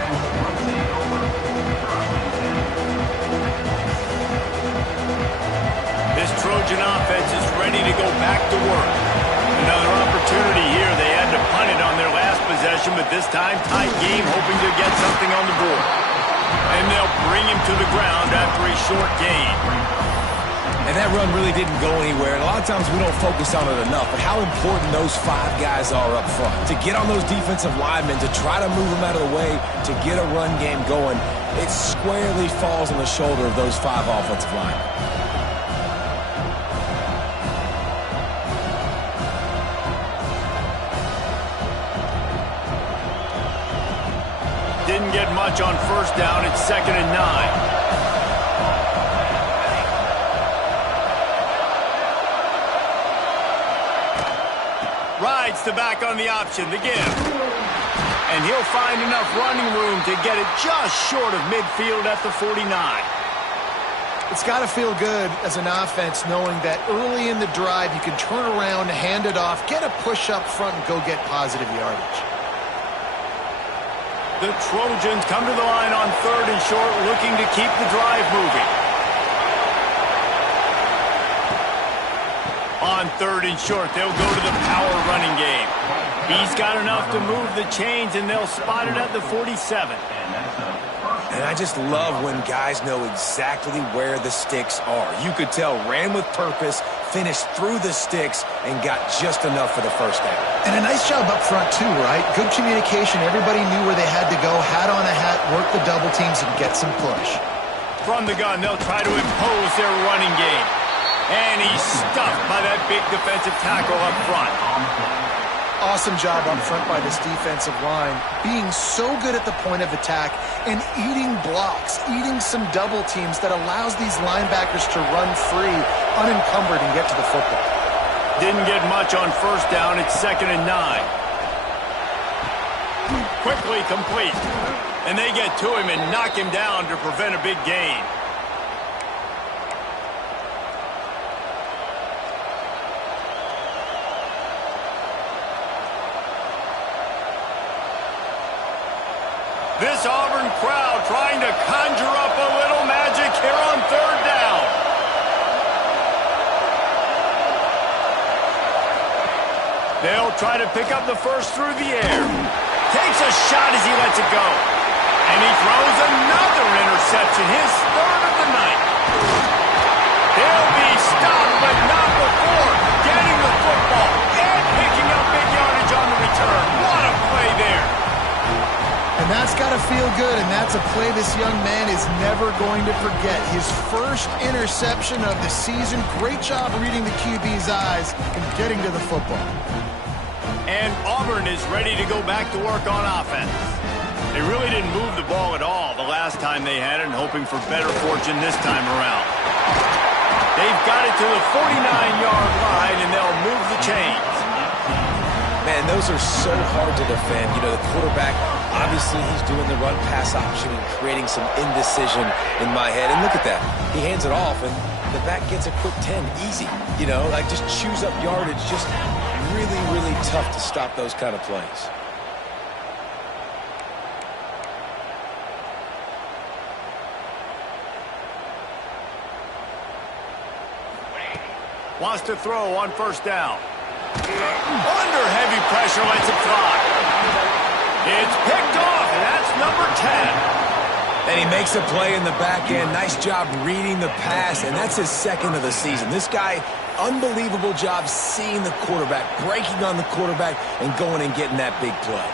This Trojan offense is ready to go back to work. Another opportunity here. They had to punt it on their last possession, but this time tight game, hoping to get something on the board. And they'll bring him to the ground after a short gain. And that run really didn't go anywhere. And a lot of times we don't focus on it enough. But how important those 5 guys are up front. To get on those defensive linemen, to try to move them out of the way, to get a run game going, it squarely falls on the shoulder of those 5 offensive linemen. Didn't get much on first down. It's 2nd and 9. Rides the back on the option, the give. And he'll find enough running room to get it just short of midfield at the 49. It's got to feel good as an offense knowing that early in the drive you can turn around, hand it off, get a push up front, and go get positive yardage. The Trojans come to the line on 3rd and short, looking to keep the drive moving. On 3rd and short, they'll go to the power running game. He's got enough to move the chains, and they'll spot it at the 47. And I just love when guys know exactly where the sticks are. You could tell ran with purpose, finished through the sticks, and got just enough for the first down. And a nice job up front, too, right? Good communication. Everybody knew where they had to go, hat on a hat, work the double teams, and get some push. From the gun, they'll try to impose their running game. And he's stuffed by that big defensive tackle up front. Awesome job up front by this defensive line, being so good at the point of attack and eating blocks, eating some double teams that allows these linebackers to run free, unencumbered, and get to the football. Didn't get much on first down. It's 2nd and 9. Quickly complete. And they get to him and knock him down to prevent a big gain. This Auburn crowd trying to conjure up a little magic here on 3rd down. They'll try to pick up the first through the air. Takes a shot as he lets it go. And he throws another interception, his 3rd of the night. They'll be stopped, but not before getting the football and picking up big yardage on the return. What a play there. And that's got to feel good, and that's a play this young man is never going to forget. His first interception of the season. Great job reading the QB's eyes and getting to the football. And Auburn is ready to go back to work on offense. They really didn't move the ball at all the last time they had it, and hoping for better fortune this time around. They've got it to the 49-yard line, and they'll move the chains. Man, those are so hard to defend. You know, the quarterback, obviously he's doing the run-pass option and creating some indecision in my head. And look at that. He hands it off, and the back gets a quick 10. Easy. You know, like just chews up yardage. Just really, really tough to stop those kind of plays. Wants to throw on first down. Under heavy pressure, lets it fly. It's picked off, and that's number 10. And he makes a play in the back end. Nice job reading the pass, and that's his 2nd of the season. This guy, unbelievable job seeing the quarterback, breaking on the quarterback, and going and getting that big play.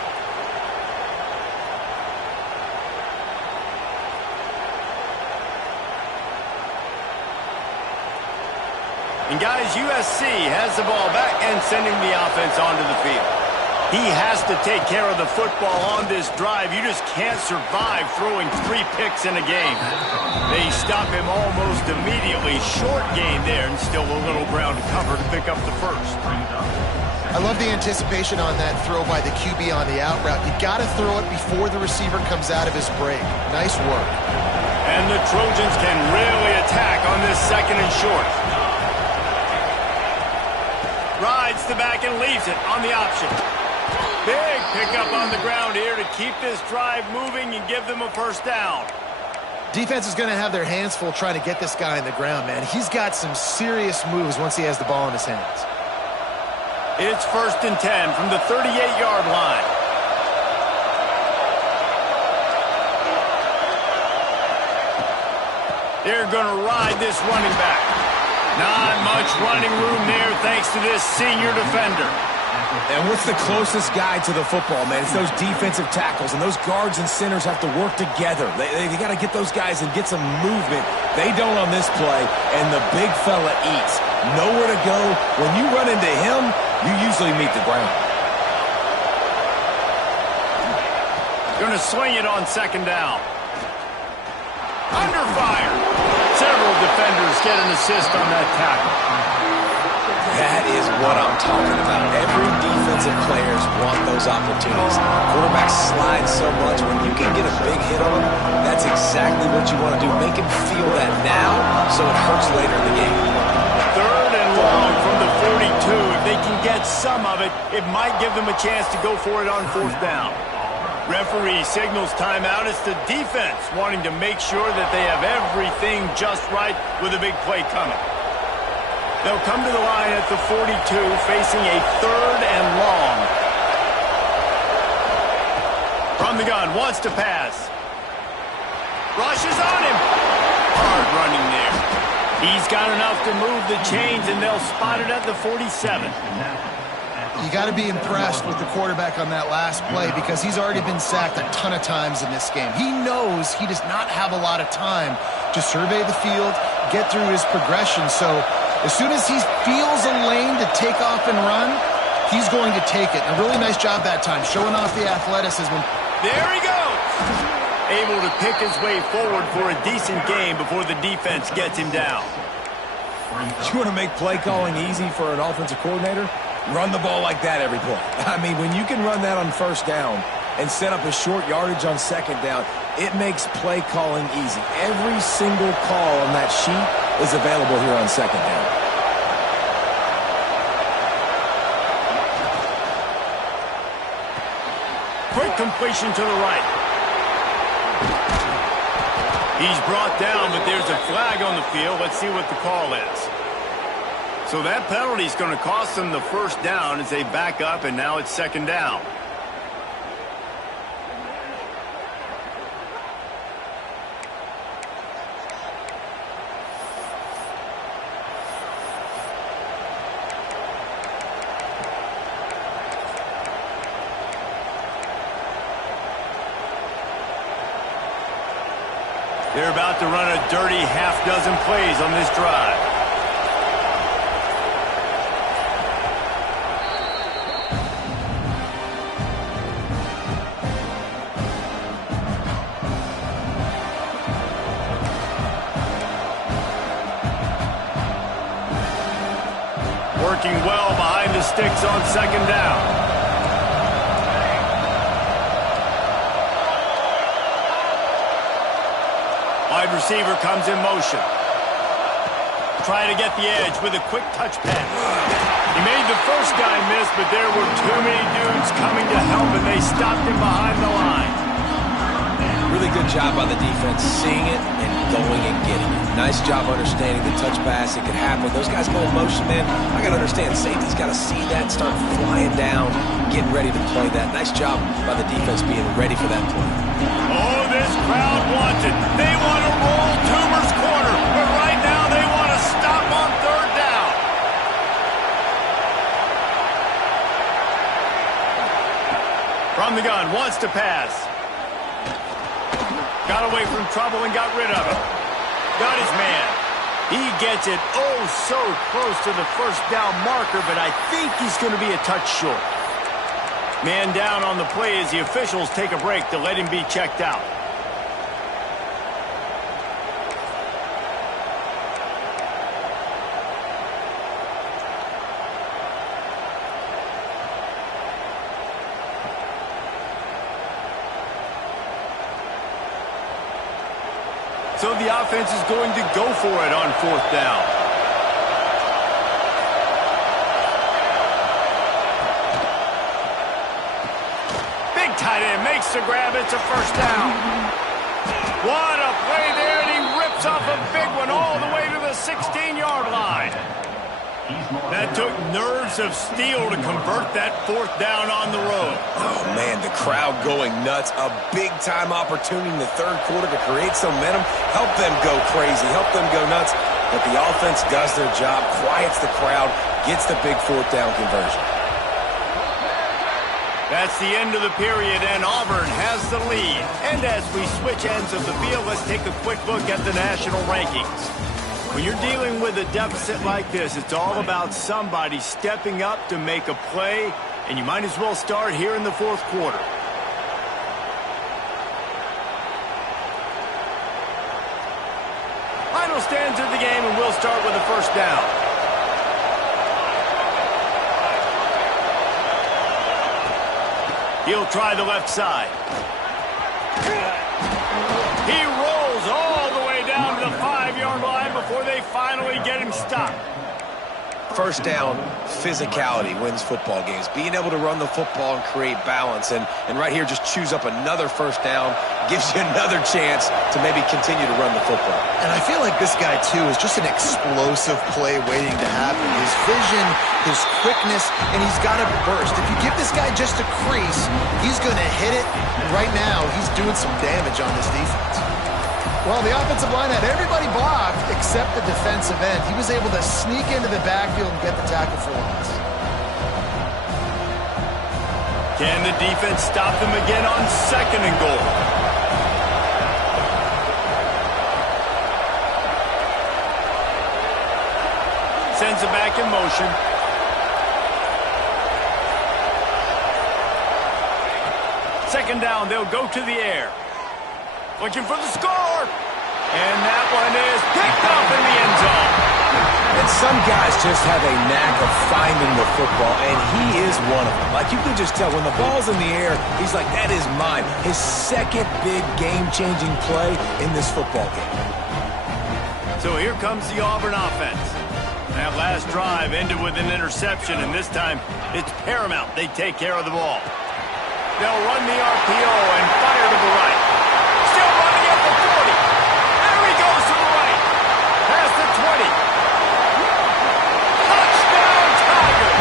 And guys, USC has the ball back and sending the offense onto the field. He has to take care of the football on this drive. You just can't survive throwing 3 picks in a game. They stop him almost immediately. Short gain there, and still a little ground to cover to pick up the first. I love the anticipation on that throw by the QB on the out route. You got to throw it before the receiver comes out of his break. Nice work. And the Trojans can really attack on this 2nd and short. Rides the back and leaves it on the option. Big pickup on the ground here to keep this drive moving and give them a first down. Defense is going to have their hands full trying to get this guy on the ground, man. He's got some serious moves once he has the ball in his hands. It's 1st and 10 from the 38-yard line. They're going to ride this running back. Not much running room there thanks to this senior defender. And what's the closest guy to the football, man? It's those defensive tackles, and those guards and centers have to work together. They got to get those guys and get some movement. They don't on this play, and the big fella eats. Nowhere to go. When you run into him, you usually meet the ground. Going to swing it on second down. Under fire. Several defenders get an assist on that tackle. That is what I'm talking about. Every defensive players want those opportunities. Quarterbacks slide so much. When you can get a big hit on them, that's exactly what you want to do. Make him feel that now so it hurts later in the game. Third and long from the 42. If they can get some of it, it might give them a chance to go for it on fourth down. Referee signals timeout. It's the defense wanting to make sure that they have everything just right with a big play coming. They'll come to the line at the 42, facing a third and long. From the gun, wants to pass. Rushes on him. Hard running there. He's got enough to move the chains, and they'll spot it at the 47. You got to be impressed with the quarterback on that last play because he's already been sacked a ton of times in this game. He knows he does not have a lot of time to survey the field, get through his progression. So as soon as he feels a lane to take off and run, he's going to take it. A really nice job that time, showing off the athleticism. There he goes! Able to pick his way forward for a decent game before the defense gets him down. You want to make play calling easy for an offensive coordinator? Run the ball like that every play. I mean, when you can run that on first down and set up a short yardage on second down, it makes play calling easy. Every single call on that sheet is available here on second down. Quick completion to the right. He's brought down, but there's a flag on the field. Let's see what the call is. So that penalty is going to cost them the first down as they back up, and now it's second down. They're about to run a dirty half-dozen plays on this drive. Working well behind the sticks on second down. Wide receiver comes in motion. Trying to get the edge with a quick touch pass. He made the first guy miss, but there were too many dudes coming to help, and they stopped him behind the line. Really good job by the defense, seeing it and going and getting it. Nice job understanding the touch pass. It could happen. Those guys go in motion, man. I got to understand, safety's got to see that, start flying down, getting ready to play that. Nice job by the defense being ready for that play. Oh, this crowd wants it. They want to roll Toomer's corner, but right now they want to stop on third down. From the gun, wants to pass. Got away from trouble and got rid of it. Got his man. He gets it oh so close to the first down marker, but I think he's going to be a touch short. Man down on the play as the officials take a break to let him be checked out. So the offense is going to go for it on fourth down. Big tight end makes the grab. It's a first down. What a play there, and he rips off a big one all the way to the 16-yard line. That took nerves of steel to convert that fourth down on the road. Oh, man, the crowd going nuts. A big-time opportunity in the third quarter to create some momentum. Help them go crazy. Help them go nuts. but the offense does their job, quiets the crowd, gets the big fourth down conversion. That's the end of the period, and Auburn has the lead. And as we switch ends of the field, let's take a quick look at the national rankings. When you're dealing with a deficit like this, it's all about somebody stepping up to make a play, and you might as well start here in the fourth quarter. Final stands of the game, and we'll start with the first down. He'll try the left side. He rolls all the way down to the 5-yard line before they finally get him stopped. First down, physicality wins football games. Being able to run the football and create balance. And right here, just choose up another first down. Gives you another chance to maybe continue to run the football. And I feel like this guy, too, is just an explosive play waiting to happen. His vision, his quickness, and he's got a burst. If you give this guy just a crease, he's going to hit it. Right now, he's doing some damage on this defense. Well, the offensive line had everybody blocked except the defensive end. He was able to sneak into the backfield and get the tackle for loss. Can the defense stop them again on 2nd and goal? Sends it back in motion. Second down, they'll go to the air. Looking for the score. And that one is picked up in the end zone. And some guys just have a knack of finding the football, and he is one of them. Like, you can just tell when the ball's in the air, he's like, that is mine. His second big game-changing play in this football game. So here comes the Auburn offense. That last drive ended with an interception, and this time it's paramount they take care of the ball. They'll run the RPO and fire to the right. Still running at the 40. There he goes to the right. Past the 20. Touchdown, Tigers.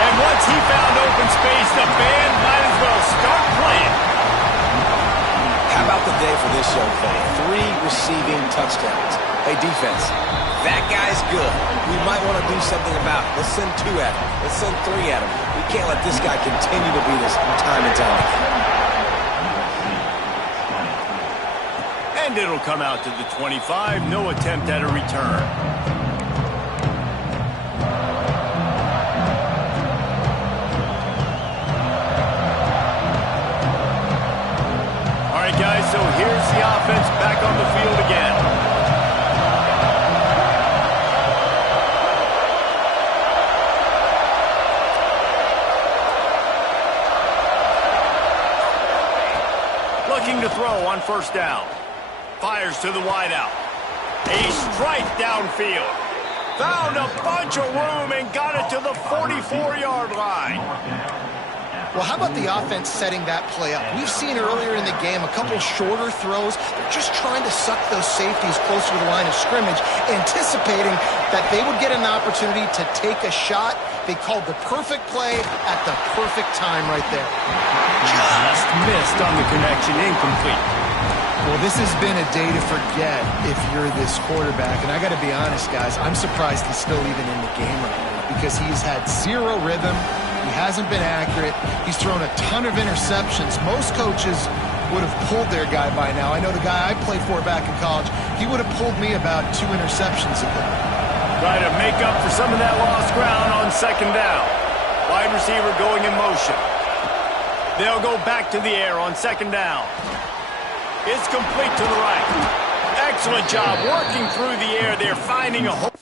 And once he found open space, the band might as well start playing. How about the day for this young fella? 3 receiving touchdowns. Hey, defense, that guy's good. We might want to do something about it. Let's send 2 at him. Let's send 3 at him. We can't let this guy continue to beat us time and time again. And it'll come out to the 25. No attempt at a return. All right, guys, so here's the offense back on the field again. Looking to throw on first down. Fires to the wideout. A strike downfield. Found a bunch of room and got it to the 44-yard line. Well, how about the offense setting that play up? We've seen earlier in the game a couple shorter throws. They're just trying to suck those safeties closer to the line of scrimmage, anticipating that they would get an opportunity to take a shot. They called the perfect play at the perfect time right there. Just missed on the connection, incomplete. Well, this has been a day to forget if you're this quarterback. And I got to be honest, guys, I'm surprised he's still even in the game right now because he's had 0 rhythm. He hasn't been accurate. He's thrown a ton of interceptions. Most coaches would have pulled their guy by now. I know the guy I played for back in college, he would have pulled me about 2 interceptions ago. Try to make up for some of that lost ground on second down. Wide receiver going in motion. They'll go back to the air on second down. It's complete to the right. Excellent job working through the air. They're finding a hole.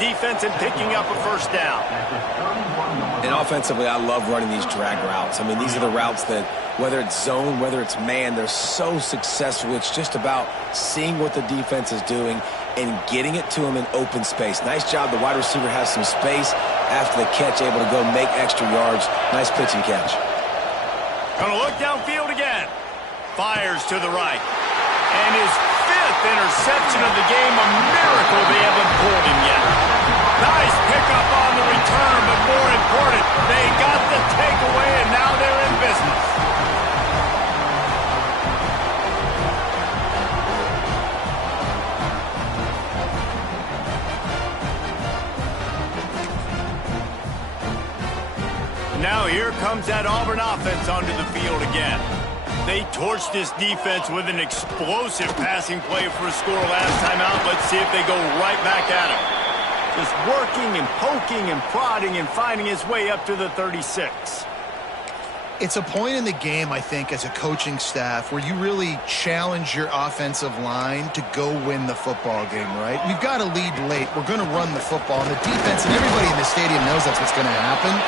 Defense and picking up a first down. And offensively, I love running these drag routes. I mean, these are the routes that, whether it's zone, whether it's man, they're so successful. It's just about seeing what the defense is doing and getting it to him in open space. Nice job. The wide receiver has some space after the catch, able to go make extra yards. Nice pitch and catch. Gonna look downfield again. Fires to the right. And his 5th interception of the game, a miracle they haven't pulled him yet. Nice pickup on the return, but Now here comes that Auburn offense onto the field again. They torched this defense with an explosive passing play for a score last time out. Let's see if they go right back at him. Just working and poking and prodding and finding his way up to the 36. It's a point in the game, I think, as a coaching staff where you really challenge your offensive line to go win the football game, right? We've got to lead late. We're going to run the football. And the defense and everybody in the stadium knows that's what's going to happen.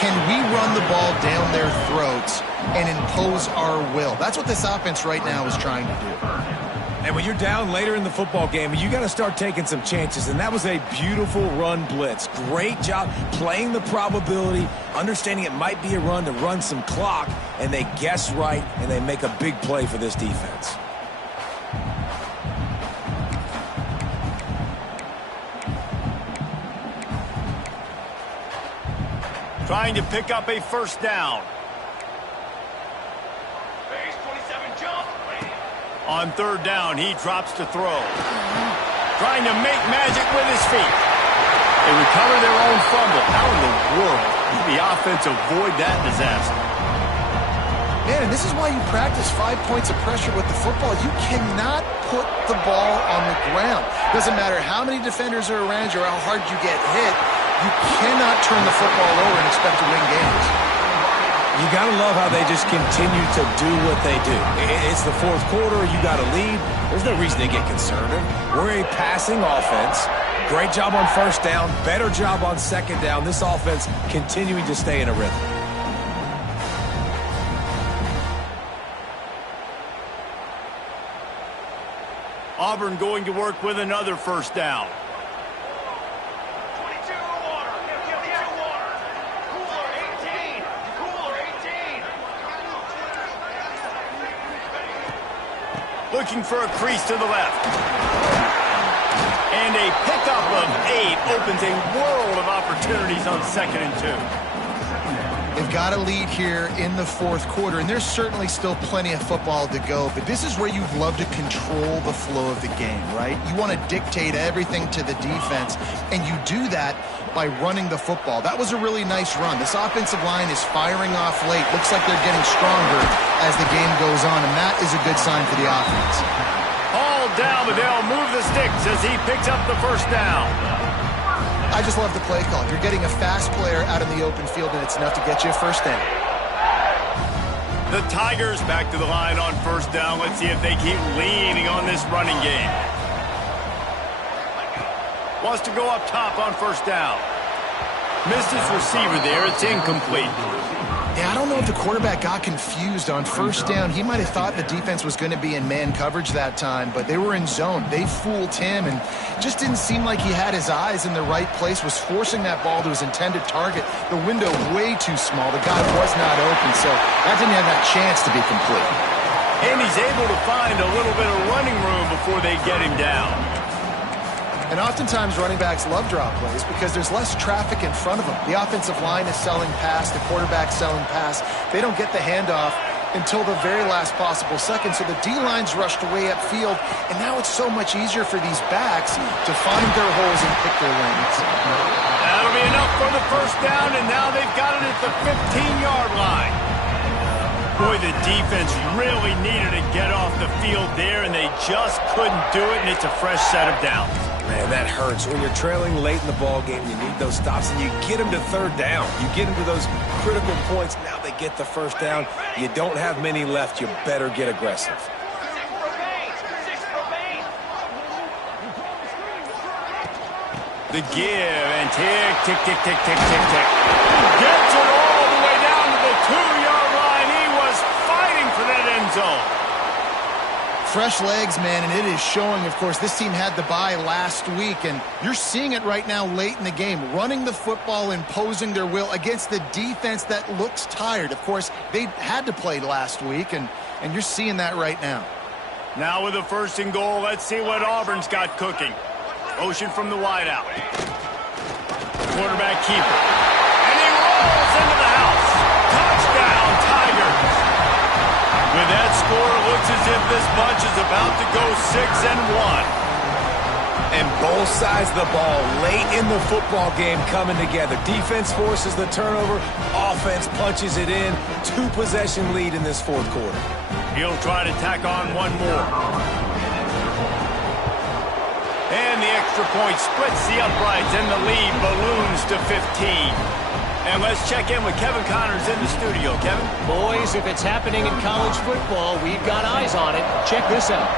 Can we run the ball down their throats and impose our will? That's what this offense right now is trying to do. And when you're down later in the football game, you got to start taking some chances. And that was a beautiful run blitz. Great job playing the probability, understanding it might be a run to run some clock, and they guess right, and they make a big play for this defense. Trying to pick up a first down. On third down, he drops to throw. Trying to make magic with his feet. They recover their own fumble. How in the world did the offense avoid that disaster? Man, and this is why you practice 5 points of pressure with the football. You cannot put the ball on the ground. Doesn't matter how many defenders are around you or how hard you get hit. You cannot turn the football over and expect to win games. You got to love how they just continue to do what they do. It's the fourth quarter. You got to lead. There's no reason to get conservative. We're a passing offense. Great job on first down. Better job on second down. This offense continuing to stay in a rhythm. Auburn going to work with another first down. Looking for a crease to the left. And a pickup of 8 opens a world of opportunities on 2nd and 2. They've got a lead here in the fourth quarter, and there's certainly still plenty of football to go, but this is where you'd love to control the flow of the game, right? You want to dictate everything to the defense, and you do that by running the football. That was a really nice run. This offensive line is firing off late. Looks like they're getting stronger as the game goes on, and that is a good sign for the offense. All down, but they'll move the sticks as he picks up the first down. I just love the play call. You're getting a fast player out in the open field, and it's enough to get you a first down. The Tigers back to the line on first down. Let's see if they keep leaning on this running game. Wants to go up top on first down. Missed his receiver there. It's incomplete. Yeah, I don't know if the quarterback got confused on first down. He might have thought the defense was going to be in man coverage that time, but they were in zone. They fooled him and just didn't seem like he had his eyes in the right place, was forcing that ball to his intended target. The window way too small. The guy was not open, so that didn't have that chance to be complete. And he's able to find a little bit of running room before they get him down. And oftentimes running backs love drop plays because there's less traffic in front of them. The offensive line is selling pass, the quarterback's selling pass. They don't get the handoff until the very last possible second. So the D-line's rushed way upfield, and now it's so much easier for these backs to find their holes and pick their lanes. That'll be enough for the first down, and now they've got it at the 15-yard line. Boy, the defense really needed to get off the field there, and they just couldn't do it, and it's a fresh set of downs. Man, that hurts. When you're trailing late in the ball game, you need those stops, and you get them to third down. You get them to those critical points. Now they get the first down. You don't have many left. You better get aggressive. The give and tick, tick, tick, tick, tick, tick, tick. Gets it all the way down to the 2-yard line. He was fighting for that end zone. Fresh legs, man, and it is showing. Of course, this team had the bye last week, and you're seeing it right now late in the game. Running the football, imposing their will against the defense that looks tired. Of course, they had to play last week, and you're seeing that right now. Now with a 1st and goal, let's see what Auburn's got cooking. Motion from the wideout. Quarterback keeper. And he rolls into the house. Touchdown, Tigers. With that score, it looks as if this bunch is about to go 6-1. And both sides of the ball late in the football game coming together. Defense forces the turnover. Offense punches it in. 2-possession lead in this fourth quarter. He'll try to tack on one more. And the extra point splits the uprights, and the lead balloons to 15. And let's check in with Kevin Connors in the studio. Kevin? Boys, if it's happening in college football, we've got eyes on it. Check this out.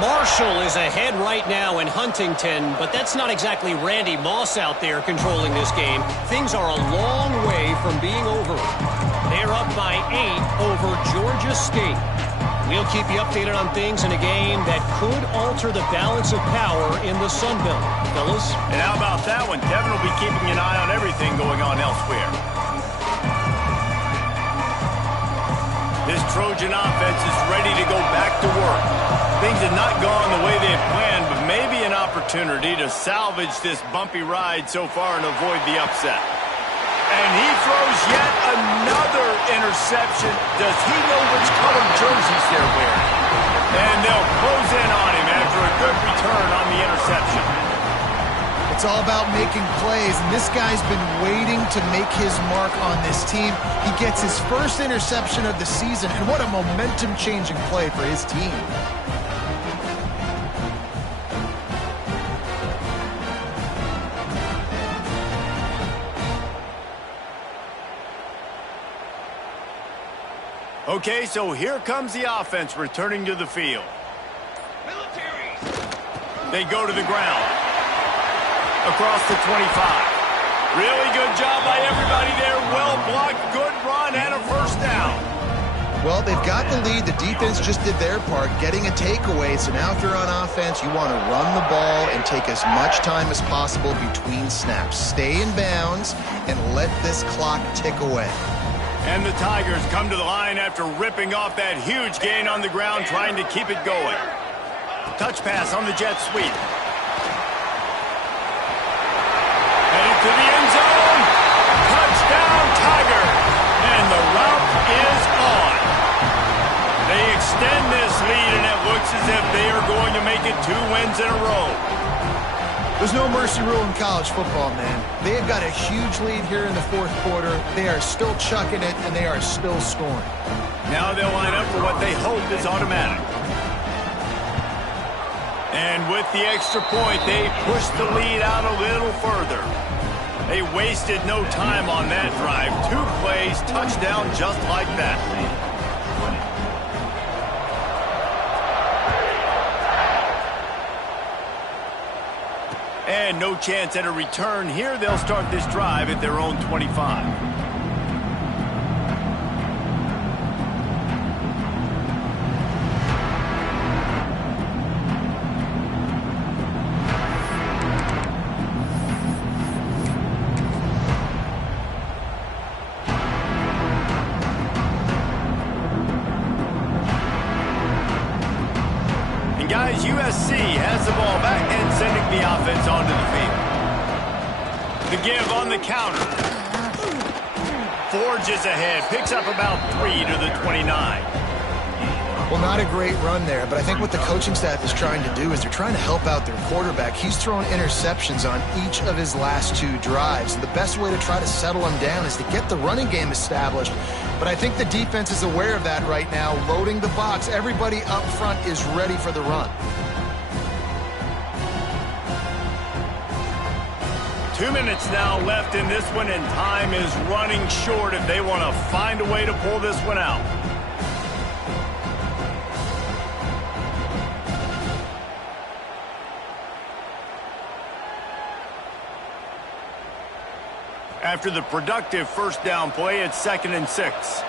Marshall is ahead right now in Huntington, but that's not exactly Randy Moss out there controlling this game. Things are a long way from being over. They're up by 8 over Georgia State. We'll keep you updated on things in a game that could alter the balance of power in the Sun Belt. Fellas? And how about that one? Kevin will be keeping an eye on everything going on elsewhere. This Trojan offense is ready to go back to work. Things have not gone the way they had planned, but maybe an opportunity to salvage this bumpy ride so far and avoid the upset. And he throws yet another interception. Does he know which color jerseys they're wearing? And they'll close in on him after a good return on the interception. It's all about making plays, and this guy's been waiting to make his mark on this team. He gets his first interception of the season, and what a momentum-changing play for his team. Okay, so here comes the offense returning to the field. They go to the ground. Across the 25. Really good job by everybody there. Well blocked, good run, and a first down. Well, they've got the lead. The defense just did their part, getting a takeaway. So now if you're on offense, you want to run the ball and take as much time as possible between snaps. Stay in bounds and let this clock tick away. And the Tigers come to the line after ripping off that huge gain on the ground, trying to keep it going. Touch pass on the jet sweep. Headed to the end zone. Touchdown, Tigers. And the route is on. They extend this lead, and it looks as if they are going to make it 2 wins in a row. There's no mercy rule in college football, man. They've got a huge lead here in the fourth quarter. They are still chucking it, and they are still scoring. Now they'll line up for what they hope is automatic. And with the extra point, they push the lead out a little further. They wasted no time on that drive. 2 plays, touchdown just like that. And no chance at a return here. They'll start this drive at their own 25. Guys, USC has the ball back and sending the offense onto the field. The give on the counter. Forges ahead, picks up about 3 to the 29. Well, not a great run there, but I think what the coaching staff is trying to do is they're trying to help out their quarterback. He's thrown interceptions on each of his last 2 drives. The best way to try to settle him down is to get the running game established. But I think the defense is aware of that right now, loading the box. Everybody up front is ready for the run. 2 minutes now left in this one, and time is running short if they want to find a way to pull this one out. After the productive first down play, it's 2nd and 6.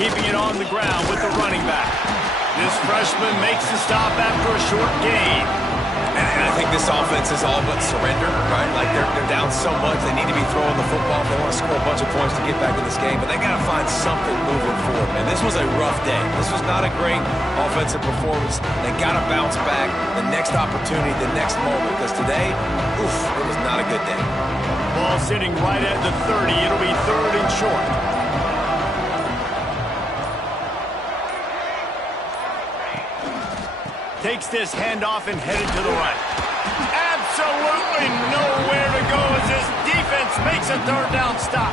Keeping it on the ground with the running back. This freshman makes the stop after a short gain. And I think this offense is all but surrender, right? Like they're down so much, they need to be throwing the football. They want to score a bunch of points to get back in this game, but they got to find something moving forward. And this was a rough day. This was not a great offensive performance. They got to bounce back. The next opportunity, the next moment, because today, oof, it was not a good day. Ball sitting right at the 30. It'll be 3rd and short. Takes this handoff and headed to the right. Absolutely nowhere to go as this defense makes a third down stop.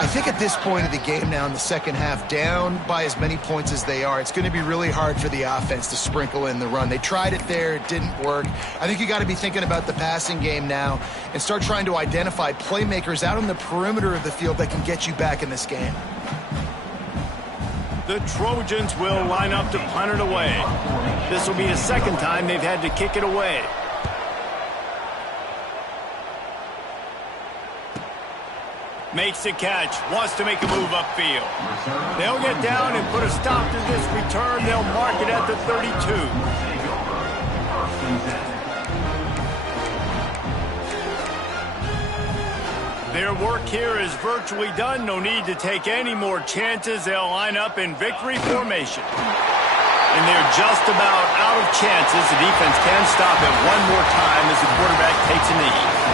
I think at this point of the game now in the second half, down by as many points as they are, it's going to be really hard for the offense to sprinkle in the run. They tried it there. It didn't work. I think you got to be thinking about the passing game now and start trying to identify playmakers out on the perimeter of the field that can get you back in this game. The Trojans will line up to punt it away. This will be the second time they've had to kick it away. Makes the catch, wants to make a move upfield. They'll get down and put a stop to this return. They'll mark it at the 32. Their work here is virtually done. No need to take any more chances. They'll line up in victory formation. And they're just about out of chances. The defense can stop it one more time as the quarterback takes a knee.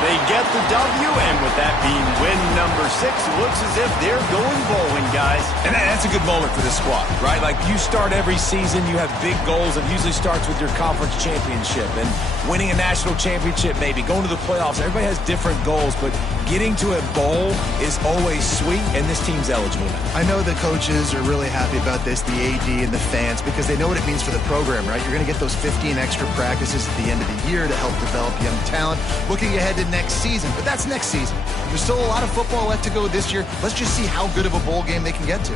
They get the W, and with that being win number 6, it looks as if they're going bowling, guys. And that's a good moment for this squad, right? Like, you start every season, you have big goals. It usually starts with your conference championship and winning a national championship, maybe going to the playoffs. Everybody has different goals, but getting to a bowl is always sweet, and this team's eligible now. I know the coaches are really happy about this, the AD and the fans, because they know what it means for the program, right? You're going to get those 15 extra practices at the end of the year to help develop young talent. Looking ahead to next season, but that's next season. There's still a lot of football left to go this year. Let's just see how good of a bowl game they can get to.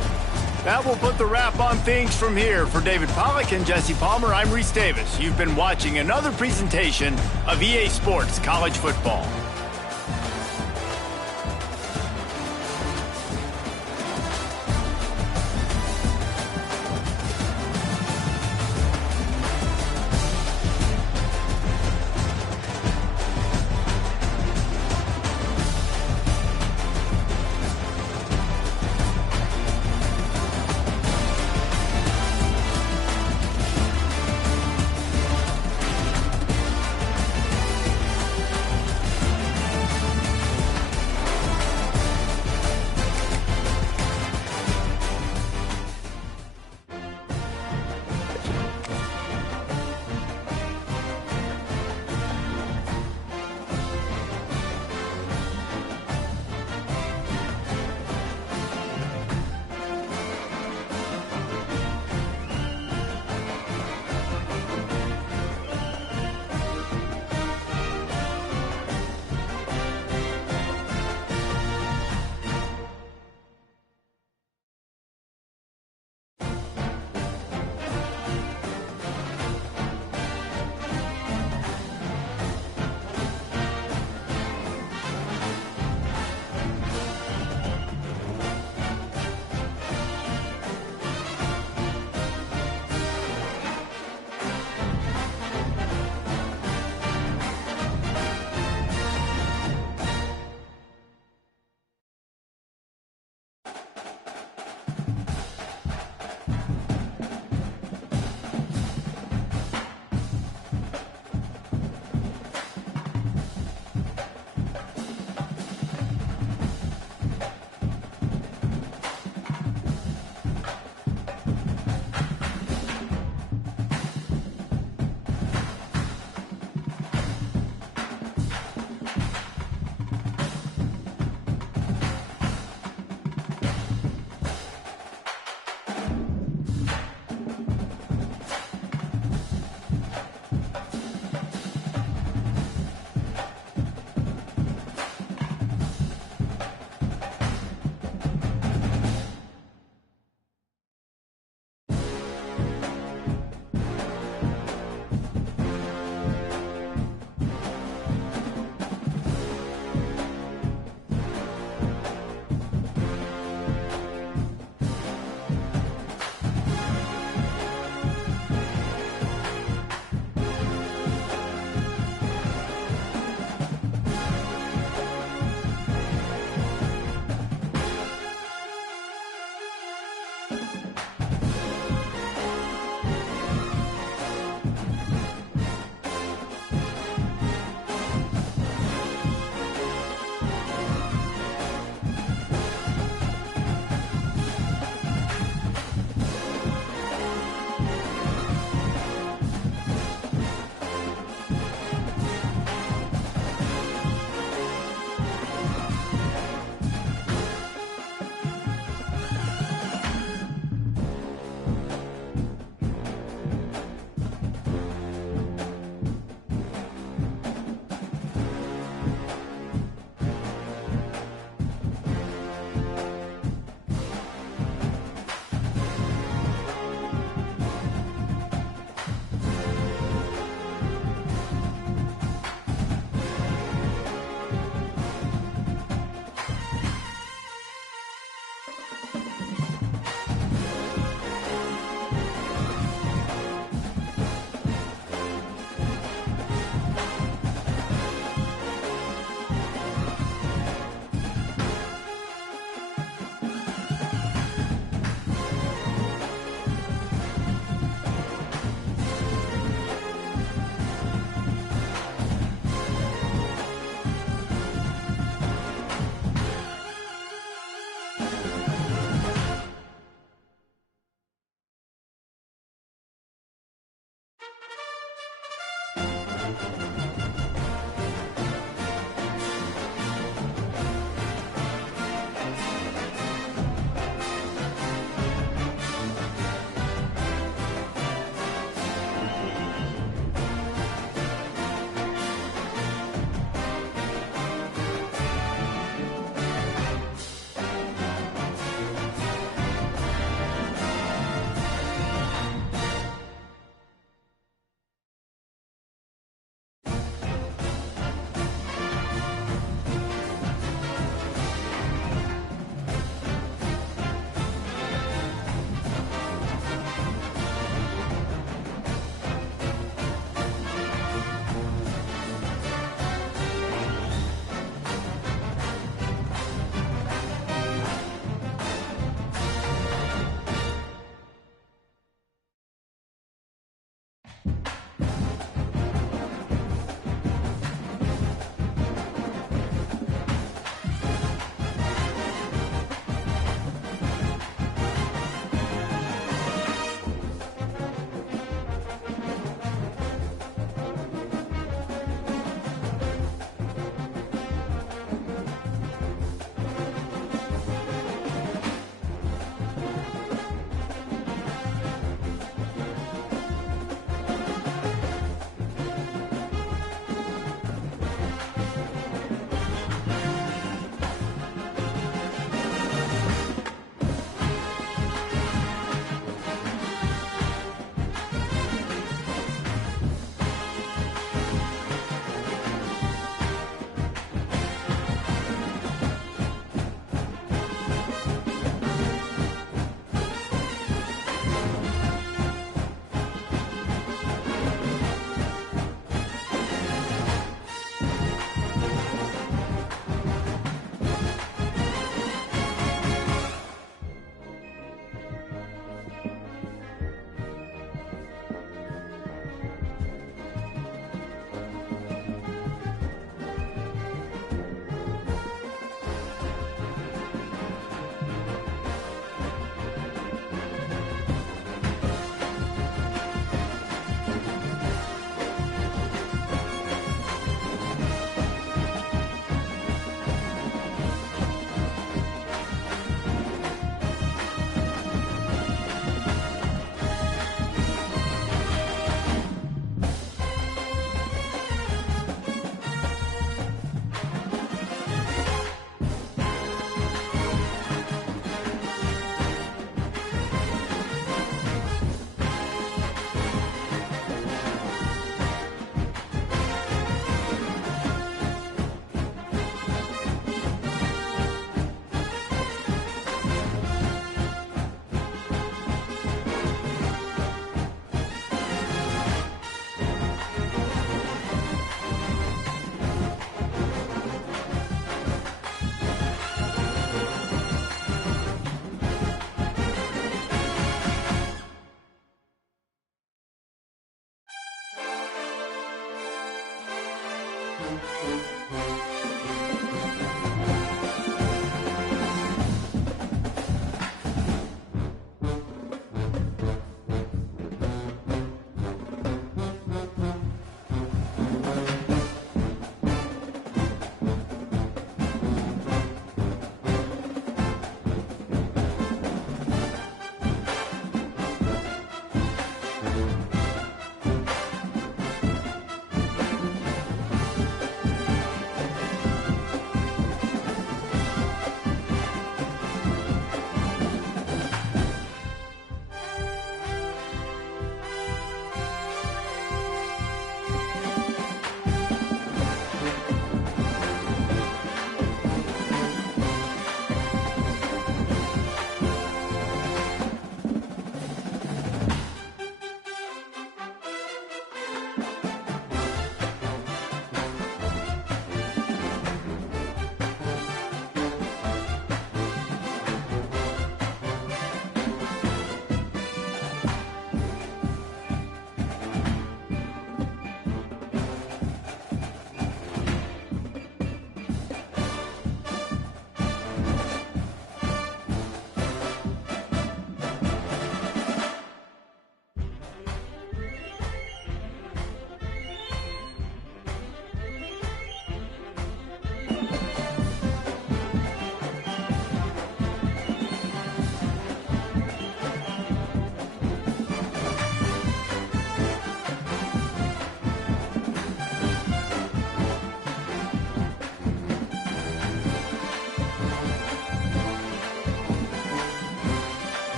That will put the wrap on things from here. For David Pollack and Jesse Palmer, I'm Reese Davis. You've been watching another presentation of EA Sports College Football.